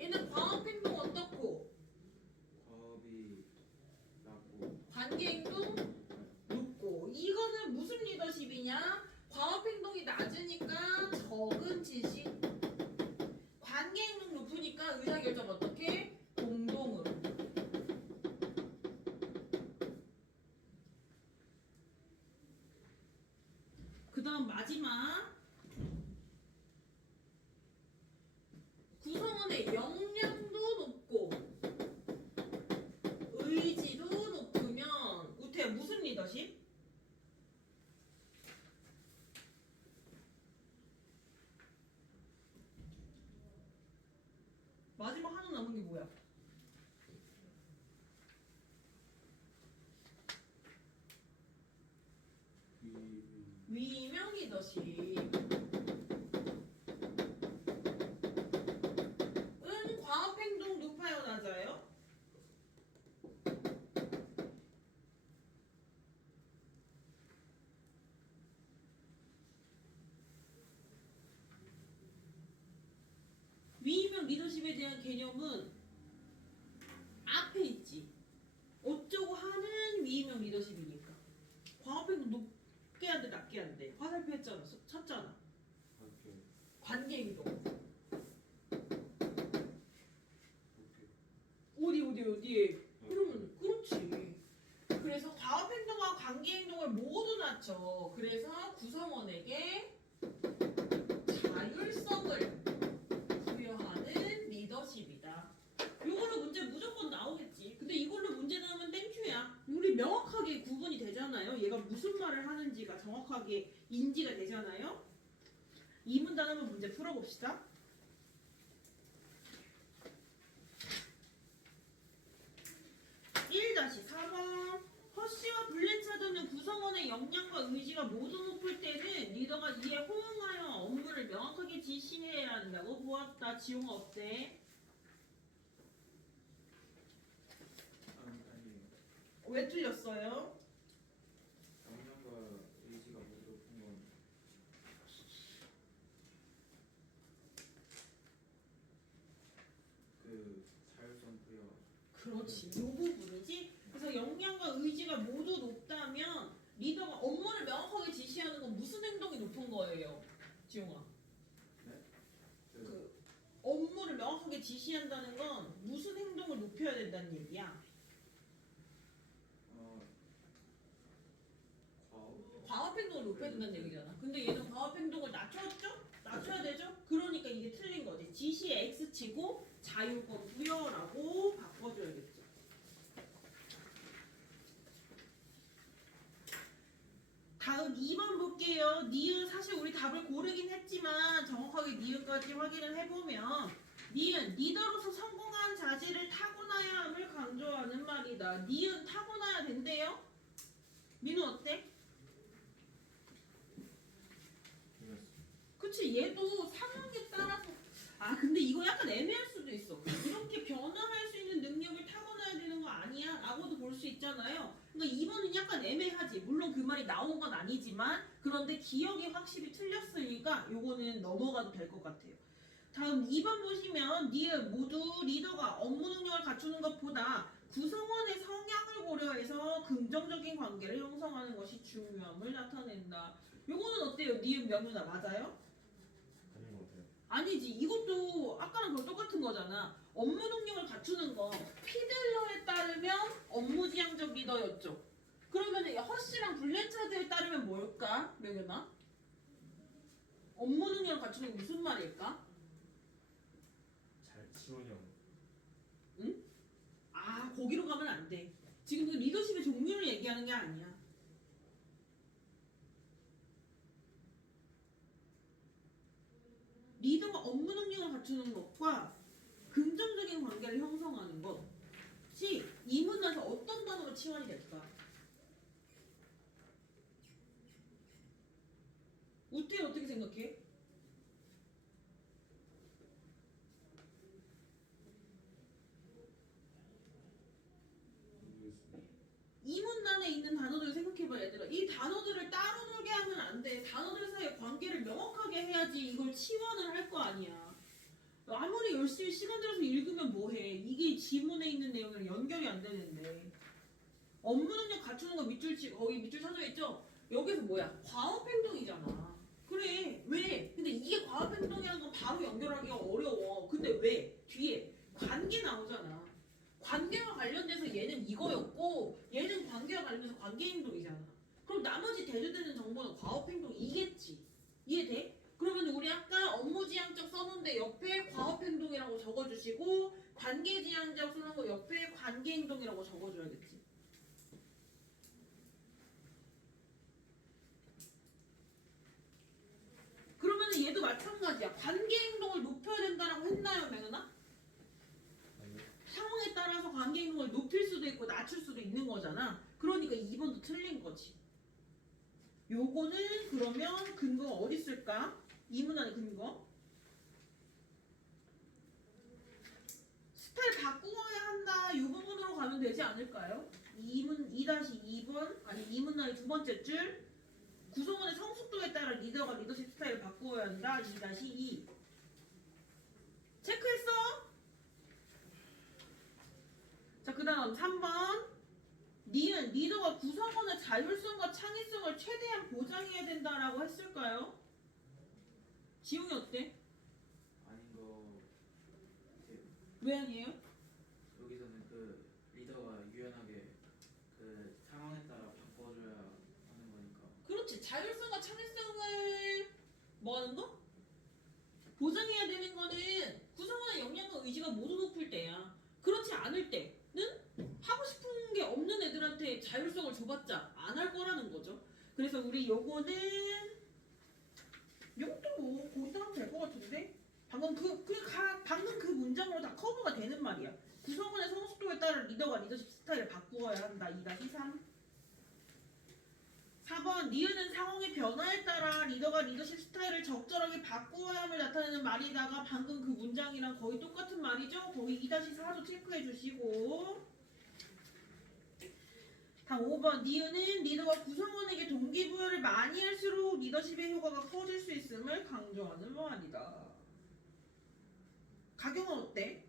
얘는 과업 행동 어떻고? 과업이 낮고. 관계 행동 높고. 이거는 무슨 리더십이냐? 과업 행동이 낮으니까 적은 지시. 관계 행동 높으니까 의사결정 어떻게? 공동으로. 그 다음 마지막. 구성원의 역량도 높고 의지도 높으면 우태 무슨 리더십? 마지막 하나 남은 게 뭐야? 위명 리더십. 은 과업 행동 높아요, 낮아요? 위명 리더십에 대한 개념은 앞에 있지. 어쩌고 하는 위명 리더십이니까. 과업 행동 높게 한대, 낮게 한대. 화살표 했잖아, 쳤잖아. 학교. 관계 행동. 오케이. 어디에? 그러면 그렇지. 그래서 과업 행동과 관계 행동을 모두 낮춰. 그래서 구성원에게 자율성을 부여하는 리더십이다. 이걸로 문제 무조건 나오겠지. 근데 이걸로 문제 나오면 땡큐야. 우리 명확하게 구분이 되잖아요. 얘가 무슨 말을 하는지가 정확하게 인지가 되잖아요. 이 문단 한번 문제 풀어봅시다. 1-4번. 허씨와 블렌차드는 구성원의 역량과 의지가 모두 높을 때는 리더가 이에 호응하여 업무를 명확하게 지시해야 한다고 보았다. 지용아 어때? 아니. 왜 틀렸어요? 역량과 의지가 모두 높은 건 그 자율성 부여. 그렇지. 이 부분이지. 그래서 역량과 의지가 모두 높다면 리더가 업무를 명확하게 지시하는 건 무슨 행동이 높은 거예요? 지용아. 그 업무를 명확하게 지시한다는 건 무슨 행동을 높여야 된다는 얘기야? 과업. 과업 행동을 높여야 된다는 얘기잖아. 근데 얘는 과업 행동을 낮췄죠? 낮춰야 되죠? 그러니까 이게 틀린 거지. 지시에 X 치고 자율권 부여라고 바꿔줘야겠죠. 다음 2번 볼게요. 니은 사실 우리 답을 고르긴 했지만 정확하게 니은까지 확인을 해보면 니은 리더로서 성공한 자질을 타고나야 함을 강조하는 말이다. 니은 타고나야 된대요? 민우 어때? 그치 얘도 상황에 따라서 근데 이거 약간 애매할 수도 있어. 이렇게 변화할 수 있는 능력을 타고나야 되는 거 아니야? 라고도 볼 수 있잖아요. 그러니까 2번은 약간 애매하지. 물론 그 말이 나온 건 아니지만 그런데 기억이 확실히 틀렸으니까 요거는 넘어가도 될 것 같아요. 다음 2번 보시면 니은 모두 리더가 업무 능력을 갖추는 것보다 구성원의 성향을 고려해서 긍정적인 관계를 형성하는 것이 중요함을 나타낸다. 요거는 어때요? 니은 명윤아 맞아요? 아닌 것 같아요. 아니지. 이것도 아까랑 그랑 똑같은 거잖아. 업무 능력을 갖추는 거 피들러에 따르면 업무지향적 리더였죠. 그러면 허씨랑 블렌차드에 따르면 뭘까? 명현아? 업무 능력을 갖추는 게 무슨 말일까? 잘 지원형. 거기로 가면 안 돼. 지금 그 리더십의 종류를 얘기하는 게 아니야. 리더가 업무 능력을 갖추는 것과 긍정적인 관계를 형성하는 것이 이 문단에서 어떤 단어로 치환이 될까? 우태 어떻게 생각해? 이 문단에 있는 단어들 생각해 생각해봐 얘들아. 이 단어들을 따로 놀게 하면 안 돼. 단어들 사이의 관계를 명확하게 해야지 이걸 치환을 할 거 아니야. 아무리 열심히 시간 들여서 읽으면 뭐해. 이게 지문에 있는 내용이랑 연결이 안 되는데. 업무 능력 갖추는 거 밑줄 거기 밑줄 쳐져 있죠? 여기서 뭐야? 과업 행동이잖아. 그래. 왜? 근데 이게 과업 행동이라는 건 바로 연결하기가 어려워. 근데 왜? 뒤에 관계 나오잖아. 관계와 관련돼서 얘는 이거였고 얘는 관계와 관련돼서 관계 행동이잖아. 그럼 나머지 대두되는 정보는 과업 행동이겠지. 이해돼? 그러면 우리 아까 업무지향적 써놓은데 옆에 과업 행동이라고 적어주시고 관계지향적 써놓은 거 옆에 관계 행동이라고 적어줘야겠지. 그러면 얘도 마찬가지야. 관계 행동을 높여야 된다라고 했나요, 맹은아? 아니요. 상황에 따라서 관계 행동을 높일 수도 있고 낮출 수도 있는 거잖아. 그러니까 2번도 틀린 거지. 요거는 그러면 근거가 어디 있을까? 이 문안의 근거. 스타일 바꾸어야 한다. 이 부분으로 가면 되지 않을까요? 2-2번 아니 이 문안의 두 번째 줄. 구성원의 성숙도에 따라 리더가 리더십 스타일을 바꾸어야 한다. 2-2. 체크했어? 자, 그 다음 3번. 니은 리더가 구성원의 자율성과 창의성을 최대한 보장해야 된다라고 했을까요? 지용이 어때? 아닌 거 같아요. 왜 아니에요? 여기서는 그 리더가 유연하게 그 상황에 따라 바꿔줘야 하는 거니까. 그렇지. 자율성과 창의성을 뭐 하는 거? 보장해야 되는 거는 구성원의 역량과 의지가 모두 높을 때야. 그렇지 않을 때는 하고 싶은 게 없는 애들한테 자율성을 줘봤자 안 할 거라는 거죠. 그래서 우리 요거는 요것도 뭐 거기다 하면 될 것 같은데? 방금 그 문장으로 다 커버가 되는 말이야. 구성원의 성숙도에 따라 리더가 리더십 스타일을 바꾸어야 한다. 2-3. 4번 니은은 상황의 변화에 따라 리더가 리더십 스타일을 적절하게 바꾸어야 함을 나타내는 말이다가 방금 그 문장이랑 거의 똑같은 말이죠? 거기 2-4도 체크해 주시고. 다음 5번 니은은 리더가 구성원에게 동기부여를 많이 할수록 리더십의 효과가 커질 수 있음을 강조하는 말이다. 가경은 어때?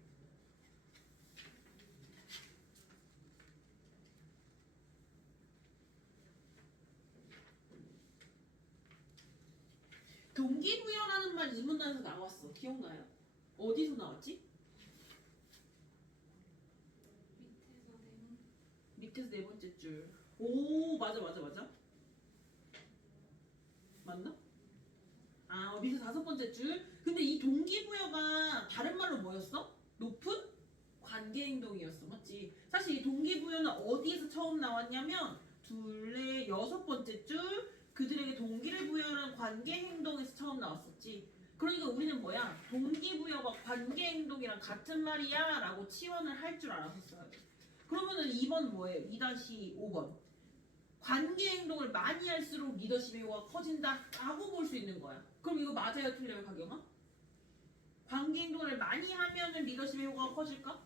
동기부여라는 말 이 문단에서 나왔어. 기억나요? 어디서 나왔지? 밑에서 네 번째 줄. 오, 맞아. 맞나? 아, 밑에서 다섯 번째 줄. 근데 이 동기부여가 다른 말로 뭐였어? 높은 관계 행동이었어. 맞지? 사실 이 동기부여는 어디에서 처음 나왔냐면 둘레 여섯 번째 줄. 그들에게 동기를 부여하는 관계 행동에서 처음 나왔었지. 그러니까 우리는 뭐야? 동기부여가 관계 행동이랑 같은 말이야 라고 치환을 할 줄 알았었어요. 그러면은 2번 뭐예요? 2-5번. 관계 행동을 많이 할수록 리더십의 효과가 커진다 라고 볼 수 있는 거야. 그럼 이거 맞아요? 틀려요? 가경아? 관계 행동을 많이 하면은 리더십의 효과가 커질까?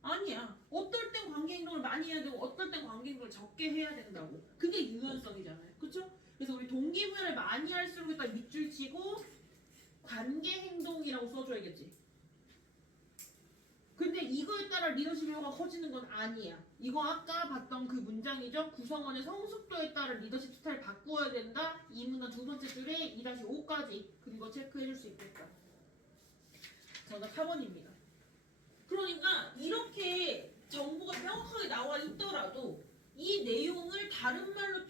아니야. 어떨 땐 관계 행동을 많이 해야 되고 어떨 땐 관계 행동을 적게 해야 된다고. 그게 유연성이잖아요. 그쵸? 그래서 우리 동기부여를 많이 할수록 일단 밑줄 치고 관계 행동이라고 써줘야겠지. 근데 이거에 따라 리더십 효과가 커지는 건 아니야. 이거 아까 봤던 그 문장이죠. 구성원의 성숙도에 따라 리더십 스타일 바꾸어야 된다. 이 문단 두 번째 줄에 2-5까지 그거 체크해줄 수 있겠다. 정답 4번입니다. 그러니까 이렇게 정보가 명확하게 나와 있더라도 이 내용을 다른 말로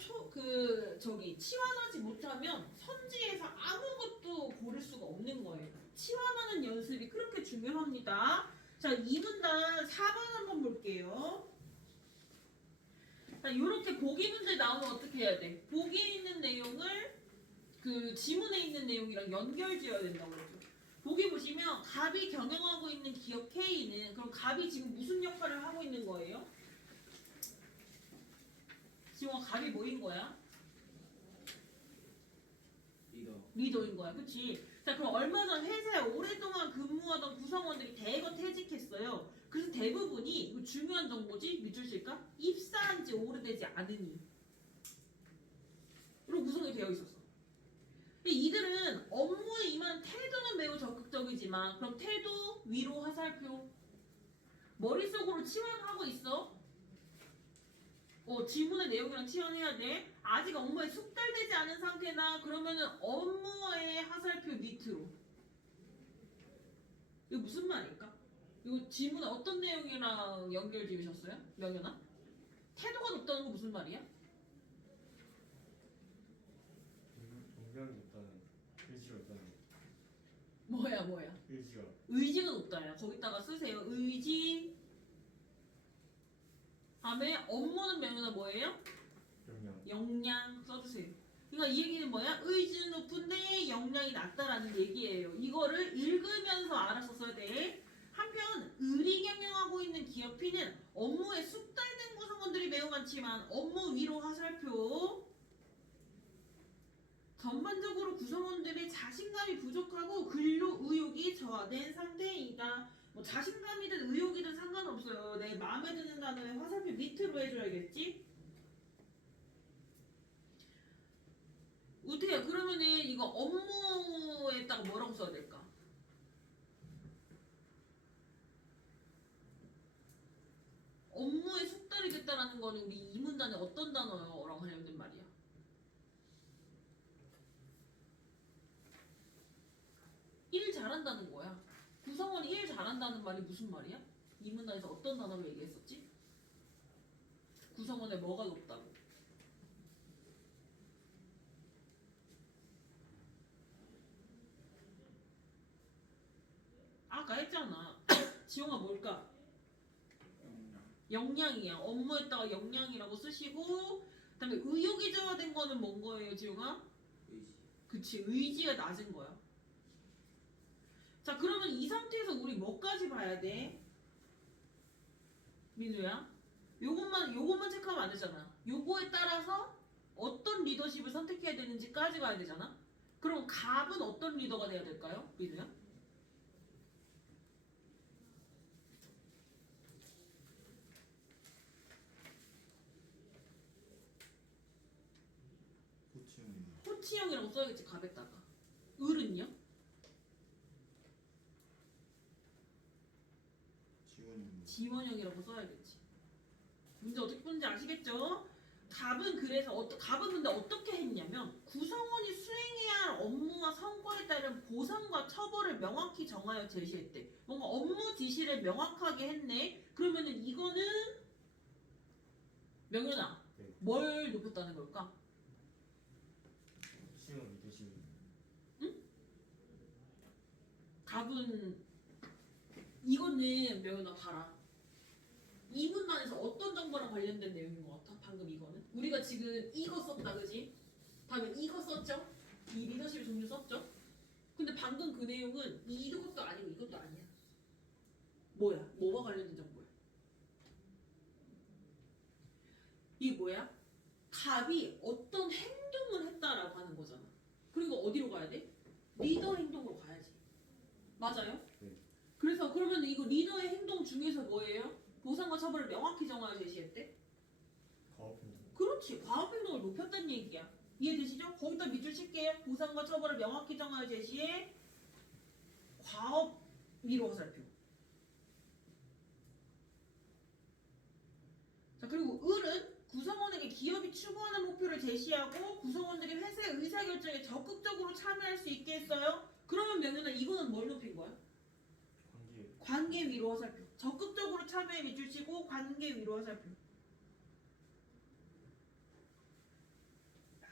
치환하지 못하면 선지에서 아무것도 고를 수가 없는 거예요. 치환하는 연습이 그렇게 중요합니다. 자, 이 문단 4번 한번 볼게요. 자, 이렇게 보기 문제 나오면 어떻게 해야 돼? 보기에 있는 내용을 그 지문에 있는 내용이랑 연결 지어야 된다고 그랬죠. 보기 보시면 갑이 경영하고 있는 기업 K는 그럼 갑이 지금 무슨 역할을 하고 있는 거예요? 지금 갑이 뭐인 거야? 리더인 거야. 그치? 자, 그럼 얼마 전 회사에 오랫동안 근무하던 구성원들이 대거 퇴직했어요. 그래서 대부분이 이거 중요한 정보지 밑줄 칠까? 입사한 지 오래되지 않으니 이런 구성이 되어 있었어. 이들은 업무에 임한 태도는 매우 적극적이지만 그럼 태도, 위로, 화살표 머릿속으로 치환하고 있어. 지문의 내용이랑 치환해야 돼. 아직 업무에 숙달되지 않은 상태나 그러면은 업무의 화살표 밑으로. 이거 무슨 말일까? 이거 지문에 어떤 내용이랑 연결 지으셨어요? 명현아? 태도가 높다는 거 무슨 말이야? 동경이 없다는 의지가 없다는 뭐야? 의지가 의지가 높다야. 거기다가 쓰세요. 의지. 다음에 업무는 명현아 뭐예요? 영양 역량 써주세요. 그러니까 이 얘기는 뭐야? 의지는 높은데 역량이 낮다라는 얘기예요. 이거를 읽으면서 알았었어야 돼. 한편 의리 경영하고 있는 기업 P는 업무에 숙달된 구성원들이 매우 많지만 업무 위로 화살표 전반적으로 구성원들의 자신감이 부족하고 근로 의욕이 저하된 상태이다. 뭐 자신감이든 의욕이든 상관없어요. 내 마음에 드는 단어에 화살표 밑으로 해줘야겠지? 우태야 그러면은 이거 업무에다가 뭐라고 써야 될까? 업무에 숙달이 됐다라는 거는 우리 이 문단에 어떤 단어랑 관련된 말이야? 일 잘한다는 거야. 구성원이 일 잘한다는 말이 무슨 말이야? 이 문단에서 어떤 단어로 얘기했었지? 구성원에 뭐가 높다고? 아까 했잖아. 지용아 뭘까? 역량이야. 업무에다가 역량이라고 쓰시고 그다음에 의욕이 저하된 거는 뭔 거예요, 지용아? 의지. 그치, 의지가 낮은 거야. 자, 그러면 이 상태에서 우리 뭐까지 봐야 돼? 민우야? 요것만 체크하면 안 되잖아. 요거에 따라서 어떤 리더십을 선택해야 되는지까지 가야 되잖아. 그럼 갑은 어떤 리더가 돼야 될까요, 민우야? 호치형입니다. 호치형이라고 써야겠지, 갑에다가. 을은요? 지원입니다. 지원형이라고 써야겠지. 문제 어떻게 푸는지 아시겠죠? 갑은 근데 어떻게 했냐면 구성원이 수행해야 할 업무와 성과에 따른 보상과 처벌을 명확히 정하여 제시했대. 뭔가 업무 지시를 명확하게 했네. 그러면은 이거는 명현아, 네. 뭘 높였다는 걸까? 호치형 리더십 갑은 이거는 명현아 봐라. 이 문단에서 어떤 정보랑 관련된 내용인 것 같아? 방금 이거는? 우리가 지금 이거 썼다, 그지? 다음에 이거 썼죠? 이 리더십 종류 썼죠? 근데 방금 그 내용은 이것도 아니고 이것도 아니야. 뭐야? 뭐가 관련된 정보야? 이게 뭐야? 갑이 어떤 행동을 했다라고 하는 거잖아. 그리고 어디로 가야 돼? 리더 행동으로 가야지. 맞아요? 네. 그래서 그러면 이거 리더의 행동 중에서 뭐예요? 보상과 처벌을 명확히 정하여 제시했대? 과업행동 그렇지. 과업행동을 높였다는 얘기야. 이해되시죠? 거기다 밑줄 칠게요. 보상과 처벌을 명확히 정하여 제시해. 과업 위로 화살표. 자, 그리고 을은 구성원에게 기업이 추구하는 목표를 제시하고 구성원들이 회사의 의사결정에 적극적으로 참여할 수 있게 했어요. 그러면 명현아 이거는 뭘 높인 거야? 관계 위로 화살표. 적극적으로 참여에 밑줄 치고 관계 위로 화살표.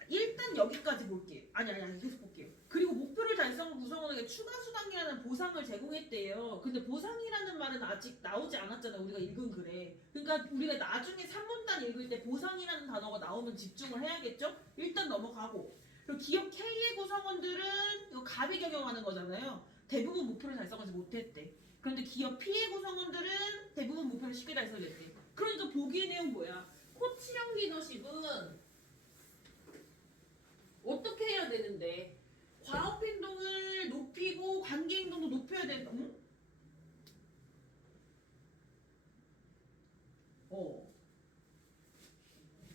일단 여기까지 볼게요. 아니 계속 볼게요. 그리고 목표를 달성한 구성원에게 추가 수당이라는 보상을 제공했대요. 근데 보상이라는 말은 아직 나오지 않았잖아. 우리가 읽은 글에. 그러니까 우리가 나중에 3문단 읽을 때 보상이라는 단어가 나오면 집중을 해야겠죠? 일단 넘어가고. 그리고 기업 K의 구성원들은 이거 갑이 적용하는 거잖아요. 대부분 목표를 달성하지 못했대. 그런데 기업 P의 구성원들은 대부분 목표를 쉽게 달성했대. 그러니까 보기의 내용 뭐야? 코치형 리더십은 어떻게 해야 되는데 과업 행동을 높이고 관계 행동도 높여야 된다. 응? 어.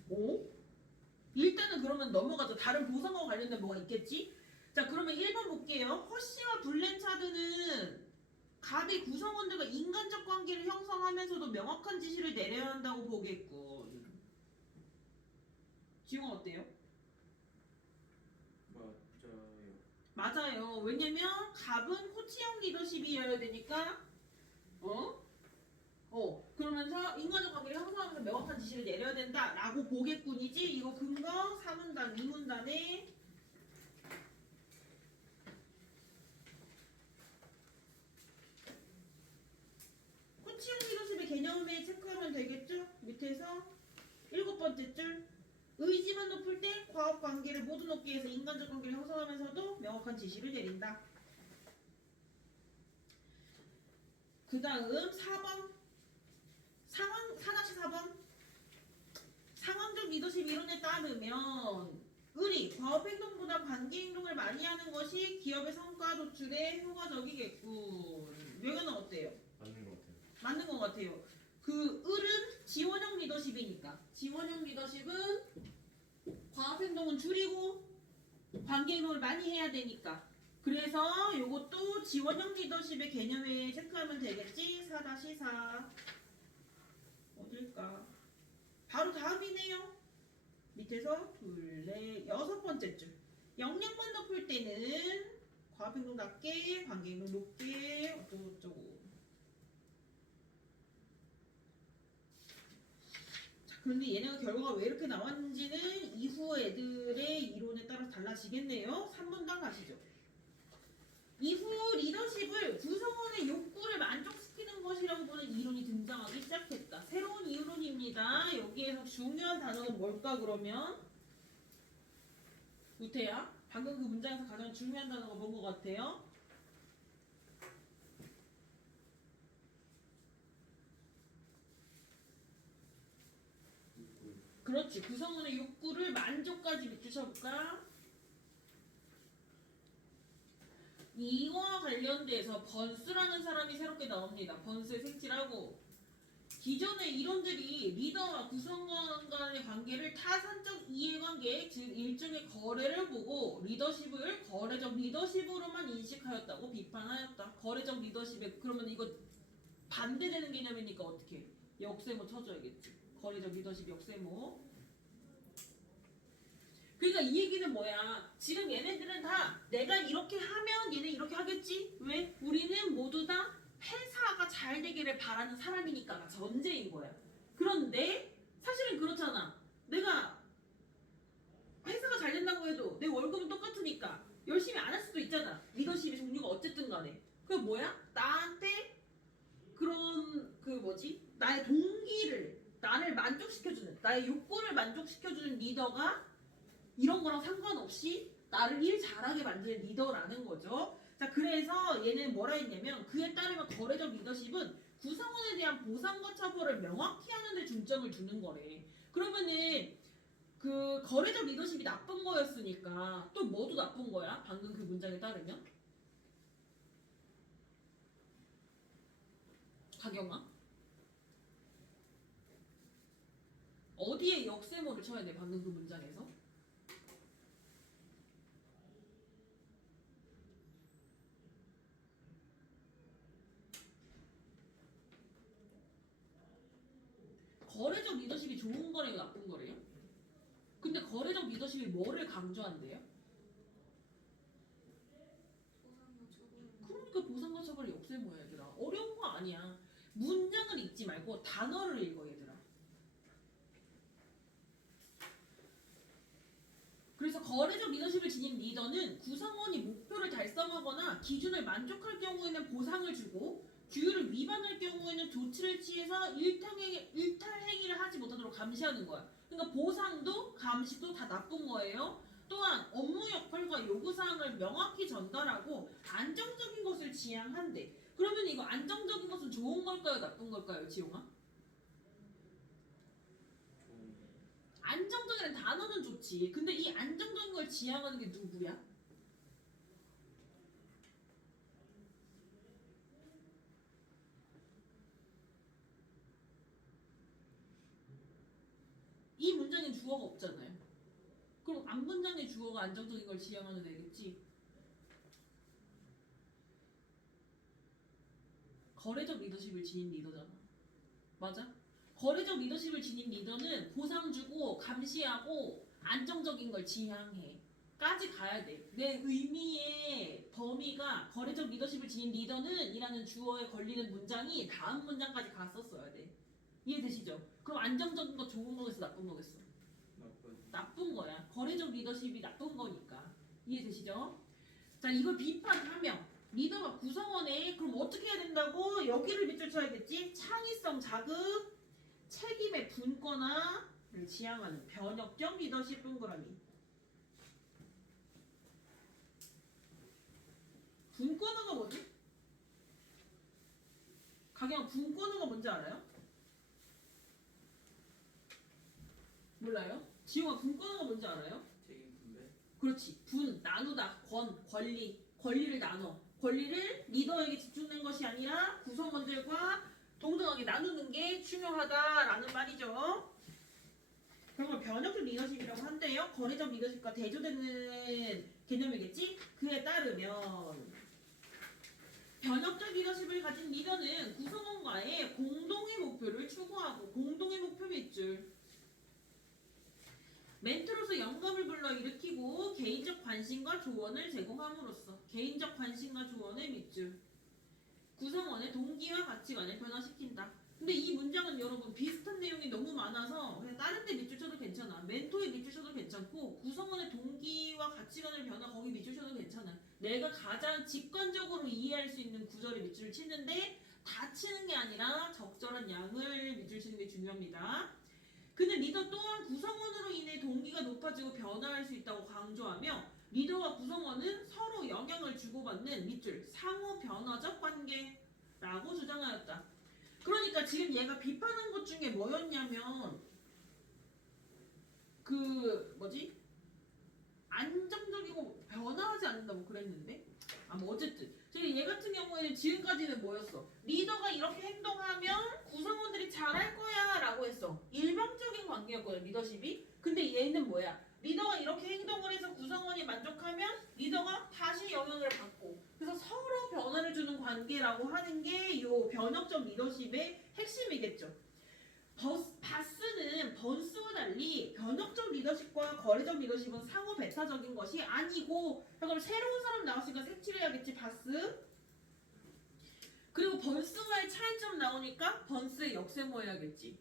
오? 일단은 그러면 넘어가죠. 다른 보상과 관련된 뭐가 있겠지? 자, 그러면 1번 볼게요. 허씨와 블렌차드는 갑의 구성원들과 인간적 관계를 형성하면서도 명확한 지시를 내려야 한다고 보겠군. 지용아 어때요? 맞아요. 맞아요. 왜냐면 갑은 코치형 리더십이어야 되니까 그러면서 인간적 관계를 형성하면서 명확한 지시를 내려야 된다라고 보겠군이지. 이거 근거 4문단, 2문단에 코치형 리더십의 개념에 체크하면 되겠죠? 밑에서 7번째 줄 의지만 높을 때 과업 관계를 모두 높게 해서 인간적 관계를 형성하면서도 명확한 지시를 내린다. 그 다음 4번 4-4번 상황적 리더십 이론에 따르면 을이 과업 행동보다 관계 행동을 많이 하는 것이 기업의 성과 도출에 효과적이겠군. 여기는 어때요? 맞는 것 같아요. 맞는 것 같아요. 그 을은 지원형 리더십이니까 지원형 리더십은 과업 행동은 줄이고 관계 행동을 많이 해야 되니까 그래서 요것도 지원형 리더십의 개념에 체크하면 되겠지. 4-4 어딜까? 바로 다음이네요. 밑에서 둘, 넷, 6번째 줄 역량만 높을 때는 과업 행동 낮게 관계 행동 높게 어쩌고저쩌고. 그런데 얘네가 결과가 왜 이렇게 나왔는지는 이후 애들의 이론에 따라 달라지겠네요. 3문단 가시죠. 이후 리더십을 구성원의 욕구를 만족시키는 것이라고 보는 이론이 등장하기 시작했다. 새로운 이론입니다. 여기에서 중요한 단어는 뭘까 그러면? 우태야? 방금 그 문장에서 가장 중요한 단어가 뭔 것 같아요? 그렇지. 구성원의 욕구를 만족까지 밑주셔볼까? 이와 관련돼서 번스라는 사람이 새롭게 나옵니다. 번스의 색칠하고 기존의 이론들이 리더와 구성원 간의 관계를 타산적 이해관계, 즉 일종의 거래를 보고 리더십을 거래적 리더십으로만 인식하였다고 비판하였다. 거래적 리더십에 그러면 이거 반대되는 개념이니까 어떻게? 역세모 쳐줘야겠지. 거래적 리더십 역세모. 그러니까 이 얘기는 뭐야? 지금 얘네들은 다 내가 이렇게 하면 얘네 이렇게 하겠지? 왜? 우리는 모두 다 회사가 잘 되기를 바라는 사람이니까가 전제인 거야. 그런데 사실은 그렇잖아. 내가 회사가 잘 된다고 해도 내 월급은 똑같으니까 열심히 안 할 수도 있잖아. 리더십의 종류가 어쨌든 간에. 그게 뭐야? 나한테 그런 나의 동기를 나를 만족시켜주는 나의 욕구를 만족시켜주는 리더가 이런 거랑 상관없이 나를 일 잘하게 만드는 리더라는 거죠. 자, 그래서 얘는 뭐라 했냐면 그에 따르면 거래적 리더십은 구성원에 대한 보상과 처벌을 명확히 하는 데 중점을 두는 거래. 그러면은 그 거래적 리더십이 나쁜 거였으니까 또 뭐도 나쁜 거야? 방금 그 문장에 따르면? 박영아? 어디에 역세모를 쳐야 돼? 방금 그 문장에서? 거래적 리더십이 좋은 거래요, 나쁜 거래요? 근데 거래적 리더십이 뭐를 강조한대요? 그러니까 보상과 처벌이 역세모야, 얘들아. 어려운 거 아니야. 문장을 읽지 말고 단어를 읽어, 얘들아. 그래서 거래적 리더십을 지닌 리더는 구성원이 목표를 달성하거나 기준을 만족할 경우에는 보상을 주고 규율을 위반할 경우에는 조치를 취해서 일탈 행위를 하지 못하도록 감시하는 거야. 그러니까 보상도 감시도 다 나쁜 거예요. 또한 업무 역할과 요구사항을 명확히 전달하고 안정적인 것을 지향한대. 그러면 이거 안정적인 것은 좋은 걸까요? 나쁜 걸까요? 지용아? 안정적이라는 단어는 좋지. 근데 이 안정적인 걸 지향하는 게 누구야? 이 문장엔 주어가 없잖아요. 그럼 앞 문장의 주어가 안정적인 걸 지향하는 애겠지. 거래적 리더십을 지닌 리더잖아. 맞아? 거래적 리더십을 지닌 리더는 보상 주고 감시하고 안정적인 걸 지향해. 까지 가야 돼. 내 의미의 범위가 거래적 리더십을 지닌 리더는 이라는 주어에 걸리는 문장이 다음 문장까지 갔었어야 돼. 이해되시죠? 그럼 안정적인 거 좋은 거겠어, 나쁜 거겠어? 나쁜 거야. 거래적 리더십이 나쁜 거니까. 이해되시죠? 자, 이걸 비판하며 리더가 구성원에 그럼 어떻게 해야 된다고? 여기를 밑줄 쳐야겠지? 창의성 자극, 책임의 분권화를 지향하는 변혁적 리더십 동그라미. 분권화가 뭐지? 가경 분권화가 뭔지 알아요? 몰라요? 지용아 분권화가 뭔지 알아요? 책임 분배. 그렇지. 분, 나누다, 권리를 나눠. 권리를 리더에게 집중된 것이 아니라 구성원들과 동등하게 나누는 게 중요하다라는 말이죠. 그런 걸 변혁적 리더십이라고 한대요. 거래적 리더십과 대조되는 개념이겠지? 그에 따르면 변혁적 리더십을 가진 리더는 구성원과의 공동의 목표를 추구하고 공동의 목표 밑줄 멘토로서 영감을 불러일으키고 개인적 관심과 조언을 제공함으로써 개인적 관심과 조언의 밑줄 구성원의 동기와 가치관을 변화시킨다. 근데 이 문장은 여러분 비슷한 내용이 너무 많아서 그냥 다른 데 밑줄 쳐도 괜찮아. 멘토에 밑줄 쳐도 괜찮고 구성원의 동기와 가치관을 변화 거기 밑줄 쳐도 괜찮아. 내가 가장 직관적으로 이해할 수 있는 구절에 밑줄을 치는데 다 치는 게 아니라 적절한 양을 밑줄 치는 게 중요합니다. 그는 리더 또한 구성원으로 인해 동기가 높아지고 변화할 수 있다고 강조하며 리더와 구성원은 서로 영향을 주고받는 밑줄 상호 변화적 관계라고 주장하였다. 그러니까 지금 얘가 비판한 것 중에 뭐였냐면 그 뭐지? 안정적이고 변화하지 않는다고 그랬는데 뭐 어쨌든 지금 얘 같은 경우에는 지금까지는 뭐였어? 리더가 이렇게 행동하면 구성원들이 잘할 거야 라고 했어. 일방적인 관계였거든 리더십이. 근데 얘는 뭐야? 리더가 이렇게 행동을 해서 구성원이 만족하면 리더가 다시 영향을 받고 그래서 서로 변화를 주는 관계라고 하는 게 이 변혁적 리더십의 핵심이겠죠. 바스는 번스와 달리 변혁적 리더십과 거래적 리더십은 상호 배타적인 것이 아니고 그럼 새로운 사람 나왔으니까 색칠해야겠지 바스. 그리고 번스와의 차이점 나오니까 번스의 역세모 해야겠지.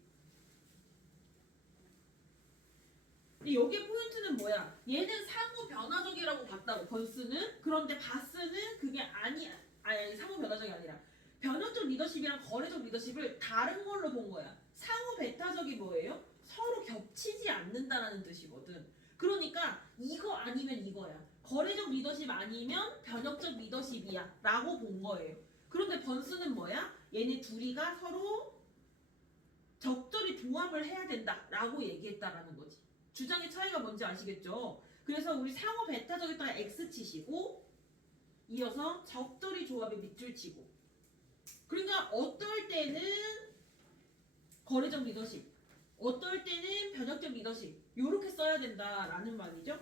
근데 여기에 포인트는 뭐야? 얘는 상호 변화적이라고 봤다고 번스는. 그런데 바스는 그게 아니 상호 변화적이 아니라 변혁적 리더십이랑 거래적 리더십을 다른 걸로 본 거야. 상호 배타적이 뭐예요? 서로 겹치지 않는다라는 뜻이거든. 그러니까 이거 아니면 이거야. 거래적 리더십 아니면 변혁적 리더십이야 라고 본 거예요. 그런데 번스는 뭐야? 얘네 둘이가 서로 적절히 조합을 해야 된다 라고 얘기했다라는 거지. 주장의 차이가 뭔지 아시겠죠? 그래서 우리 상호 배타적에다가 X 치시고 이어서 적절히 조합에 밑줄 치고 그러니까 어떨 때는 거래적 리더십 어떨 때는 변혁적 리더십 이렇게 써야 된다라는 말이죠.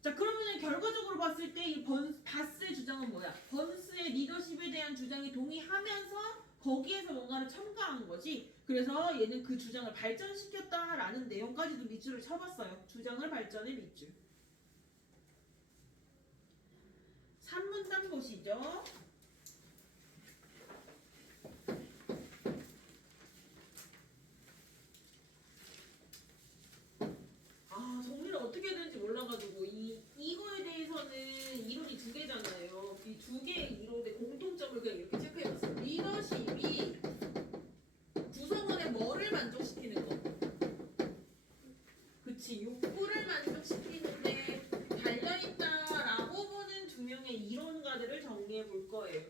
자 그러면 결과적으로 봤을 때 이 바스의 주장은 뭐야? 번스의 리더십에 대한 주장이 동의하면서 거기에서 뭔가를 첨가한 거지. 그래서 얘는 그 주장을 발전시켰다라는 내용까지도 밑줄을 쳐봤어요. 주장을 발전의 밑줄. 3문단 보시죠. 정리를 어떻게 해야 되는지 몰라가지고 이거에 대해서는 이론이 두 개잖아요. 이 두 개의 이론의 공통점을 그냥 이렇게 체크해봤어요. 리더십이 구성원의 뭐를 만족시키는 거? 그치, 욕구를 만족시키는데 달려있다라고 보는 두 명의 이론가들을 정리해 볼 거예요.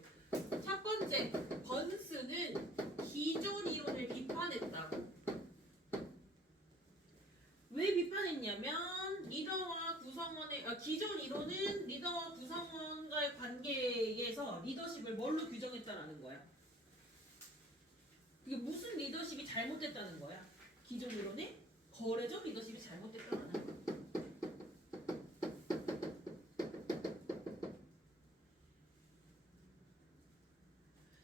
첫 번째, 번스는 기존 이론을 비판했다고. 왜 비판했냐면 리더와 구성원의 기존 이론은 리더와 구성원과의 관계에서 리더십을 뭘로 규정했다라는 거야. 그게 무슨 리더십이 잘못됐다는 거야? 기존 이론에 거래적 리더십이 잘못됐다는 거야.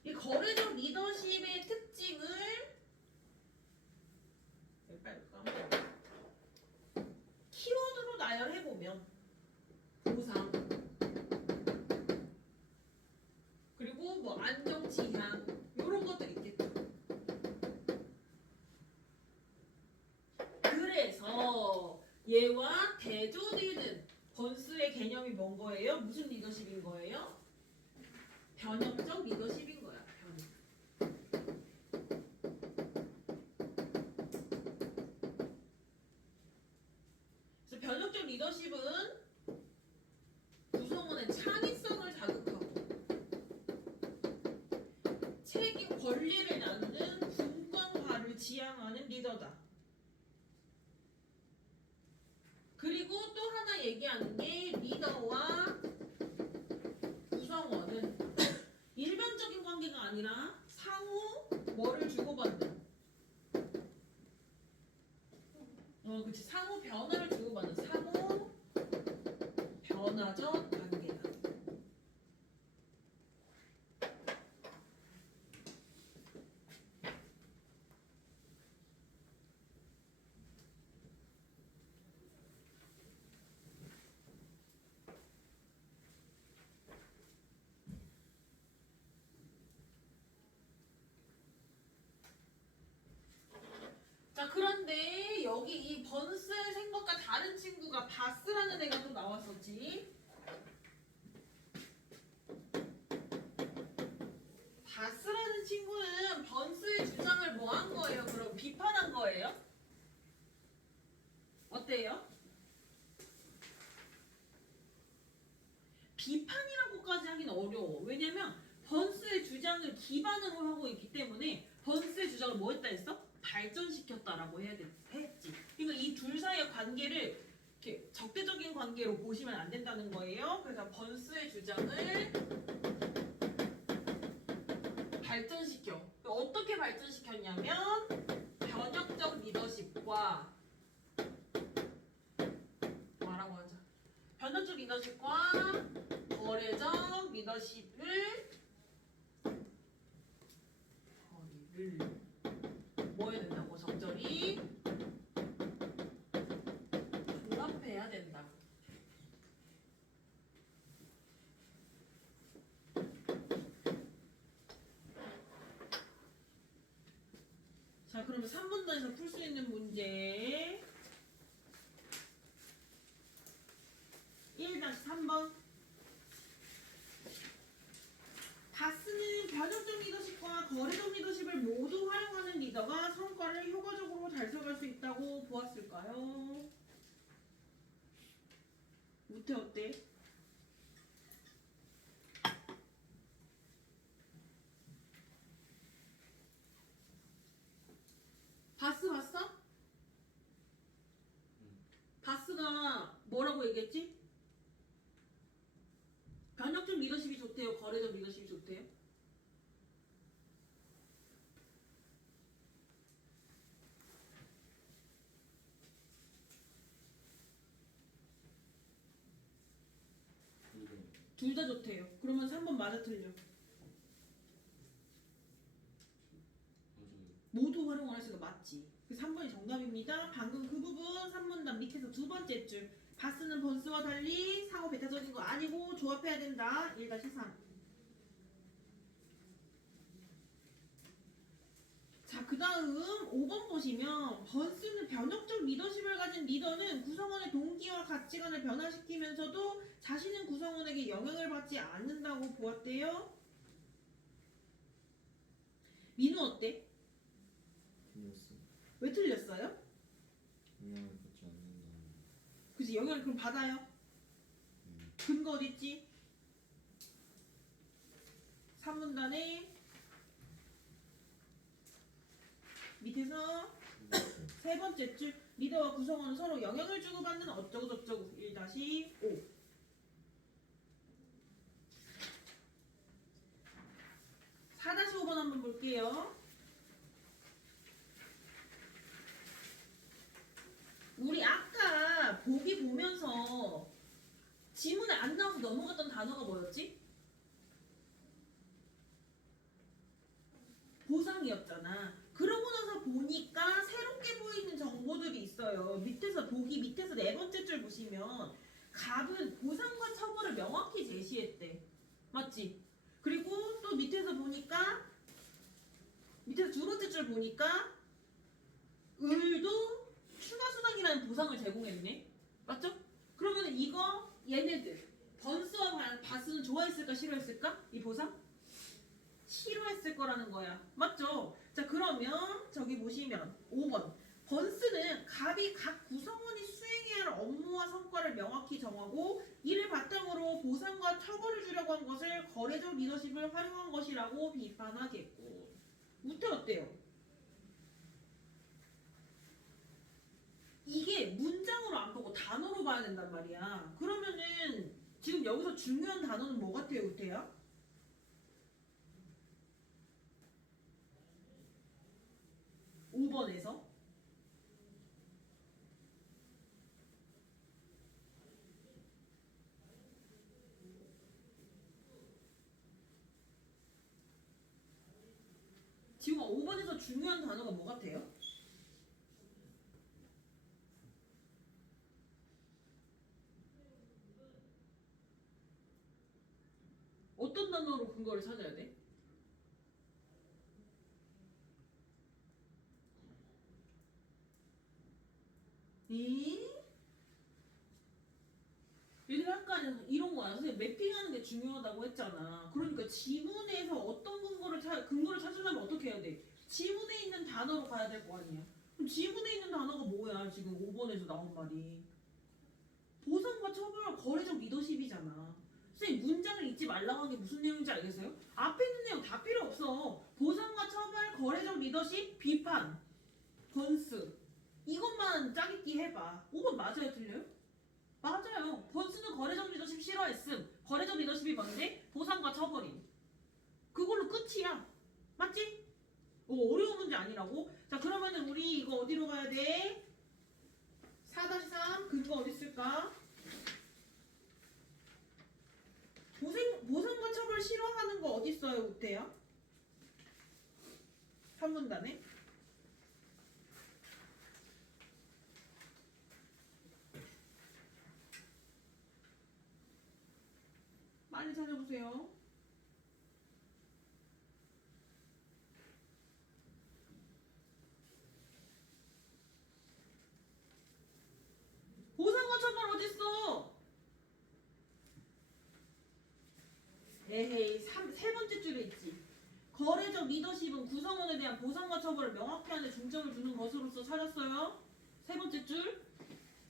이 거래적 리더십의 특징을 빨리 까먹어. 키워드로 나열해 보면 보상 그리고 뭐 안정 지향 이런 것들 있겠죠. 그래서 얘와 대조되는 번스의 개념이 뭔 거예요? 무슨 리더십인 거예요? 변형적 리더십인 거야. 그래서 변형적 리더십은 구성원의 창의성을 자극하고 책임 권리를 나누는 분권화를 지향하는 리더다. 그리고 또 하나 얘기하는 게 리더와 구성원은 일반적인 관계가 아니라 상호 뭐를 주고받는 그치 상호 변화를 주고받는 상호 변화적 관계다. 자 그런데 여기 이 번스의 생각과 다른 친구가 바스라는 애가 또 나왔었지. 바스라는 친구는 번스의 주장을 뭐 한 거예요? 그럼 비판한 거예요? 어때요? 비판이라고까지 하긴 어려워. 왜냐면 번스의 주장을 기반으로 하고 있기 때문에 번스의 주장을 뭐 했다 했어? 발전시켰다라고 했지. 그러니까 이 둘 사이의 관계를 이렇게 적대적인 관계로 보시면 안 된다는 거예요. 그래서 번스의 주장을 발전시켜. 어떻게 발전시켰냐면 변혁적 리더십과 뭐라고 하자. 변혁적 리더십과 거래적 리더십을 뭐 해야 된다고? 적절히 조합해야 된다. 자, 그러면 3분단에서 풀 수 있는 문제 1-3번. 바스는 변혁적 리더십과 거래적 리더십을 모두 활용하는 리더가 성과를 효과적으로 달성할 수 있다고 보았을까요? 우태 어때? 바스 봤어? 바스가 뭐라고 얘기했지? 변혁적 리더십이 좋대요? 거래적 리더십이 좋대요? 둘 다 좋대요. 그러면 3번 맞아 틀려? 모두 활용을 했으니까 맞지. 그 3번이 정답입니다. 방금 그 부분 3문단 밑에서 두 번째 줄 바스는 번스와 달리 상호 배타적인 거 아니고 조합해야 된다. 1-3. 자, 그 다음 5번 보시면 번스는 변혁적 리더십을 가진 리더는 구성원의 동기와 가치관을 변화시키면서도 자신은 구성원에게 영향을 받지 않는다고 보았대요. 민우 어때? 틀렸어. 왜 틀렸어요? 영향을 받지 않는다는. 그치, 영향을 그럼 받아요? 근거 어딨지? 3문단에 밑에서 세 번째 줄 리더와 구성원은 서로 영향을 주고받는 어쩌고저쩌고 1-5. 4-5번 한번 볼게요. 우리 아까 보기 보면서 지문에 안 나와서 넘어갔던 단어가 뭐였지? 보상이었잖아. 그러고 나서 보니까 새롭게 보이는 정보들이 있어요. 밑에서 보기 밑에서 네 번째 줄 보시면 갑은 보상과 처벌을 명확히 제시했대. 맞지? 그리고 또 밑에서 보니까 밑에서 두 번째 줄 보니까 을도 추가 수당이라는 보상을 제공했네. 맞죠? 그러면 이거 얘네들 번스와 바스는 좋아했을까 싫어했을까? 이 보상? 싫어했을 거라는 거야. 맞죠? 자 그러면 저기 보시면 5번 번스는 갑이 각 구성원이 수행해야 할 업무와 성과를 명확히 정하고 이를 바탕으로 보상과 처벌을 주려고 한 것을 거래적 리더십을 활용한 것이라고 비판하겠고. 우태 어때요? 이게 문장으로 안 보고 단어로 봐야 된단 말이야. 그러면은 지금 여기서 중요한 단어는 뭐 같아요, 우태야? (5번에서) 지금 5번에서 중요한 단어가 뭐 같아요? 어떤 단어로 근거를 찾아야 돼? 얘들 아까 이런 거야. 선생님 매핑하는 게 중요하다고 했잖아. 그러니까 지문에서 어떤 근거를 찾으려면 어떻게 해야 돼? 지문에 있는 단어로 가야 될 거 아니야. 그럼 지문에 있는 단어가 뭐야? 지금 5번에서 나온 말이. 보상과 처벌 거래적 리더십이잖아. 선생님 문장을 읽지 말라고 한 게 무슨 내용인지 알겠어요? 앞에 있는 내용 다 필요 없어. 보상과 처벌 거래적 리더십 비판 번스 이것만 짜깁기 해봐. 5번 맞아요 틀려요? 맞아요. 번스는 거래적 리더십 싫어했음. 거래적 리더십이 뭔데? 보상과 처벌임. 그걸로 끝이야. 맞지? 어려운 문제 아니라고? 자 그러면은 우리 이거 어디로 가야 돼? 4-3 근거 어디 있을까? 보상과 처벌 싫어하는 거 어디 있어요, 우태야? 3문단에? 빨리 찾아보세요. 보상과 처벌 어딨어? 에헤이, 세 번째 줄에 있지. 거래적 리더십은 구성원에 대한 보상과 처벌을 명확히 하는 데 중점을 두는 것으로서 찾았어요. 세 번째 줄.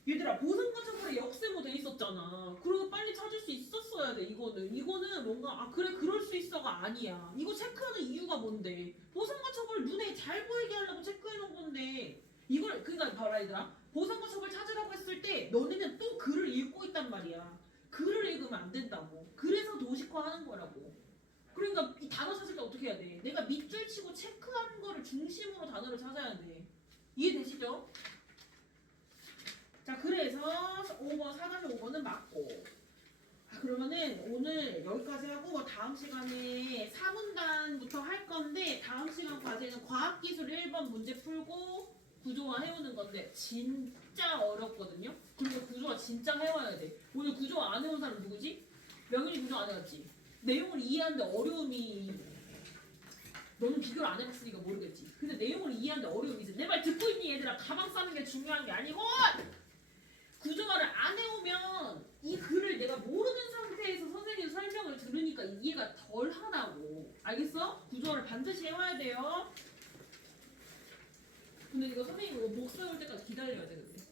얘들아, 보상과 처벌에 역세모 돼 있었잖아. 그리고 빨리 찾을 수 있었어야 돼, 이거는 뭔가, 아, 그래, 그럴 수 있어가 아니야. 이거 체크하는 이유가 뭔데? 보상과 처벌 눈에 잘 보이게 하려고 체크해 놓은 건데, 이걸, 그니까 봐라, 얘들아. 보상과 처벌 찾으라고 했을 때, 너네는 또 글을 읽고 있단 말이야. 글을 읽으면 안 된다고. 그래서 도식화하는 거라고. 그러니까 이 단어 찾을 때 어떻게 해야 돼? 내가 밑줄 치고 체크하는 거를 중심으로 단어를 찾아야 돼. 이해되시죠? 자, 그래서 5번, 4-5번은 맞고. 그러면은 오늘 여기까지 하고 다음 시간에 4문단부터 할 건데 다음 시간 과제는 과학기술 1번 문제 풀고 구조화 해오는 건데 진짜 어렵거든요. 그리고 구조화 진짜 해와야 돼. 오늘 구조화 안 해온 사람 누구지? 명일이 구조 안 해왔지? 내용을 이해하는데 어려움이 너는 비교를 안 해봤으니까 모르겠지. 근데 내용을 이해하는데 어려움이 있어. 내 말 듣고 있니 얘들아? 가방 싸는 게 중요한 게 아니고 구조화를 안 해오면 이 글을 내가 모르는 상태에서 선생님 설명을 들으니까 이해가 덜 하라고. 알겠어? 구조화를 반드시 해와야 돼요. 근데 이거 선생님 이거 목 세울 때까지 기다려야 돼 근데.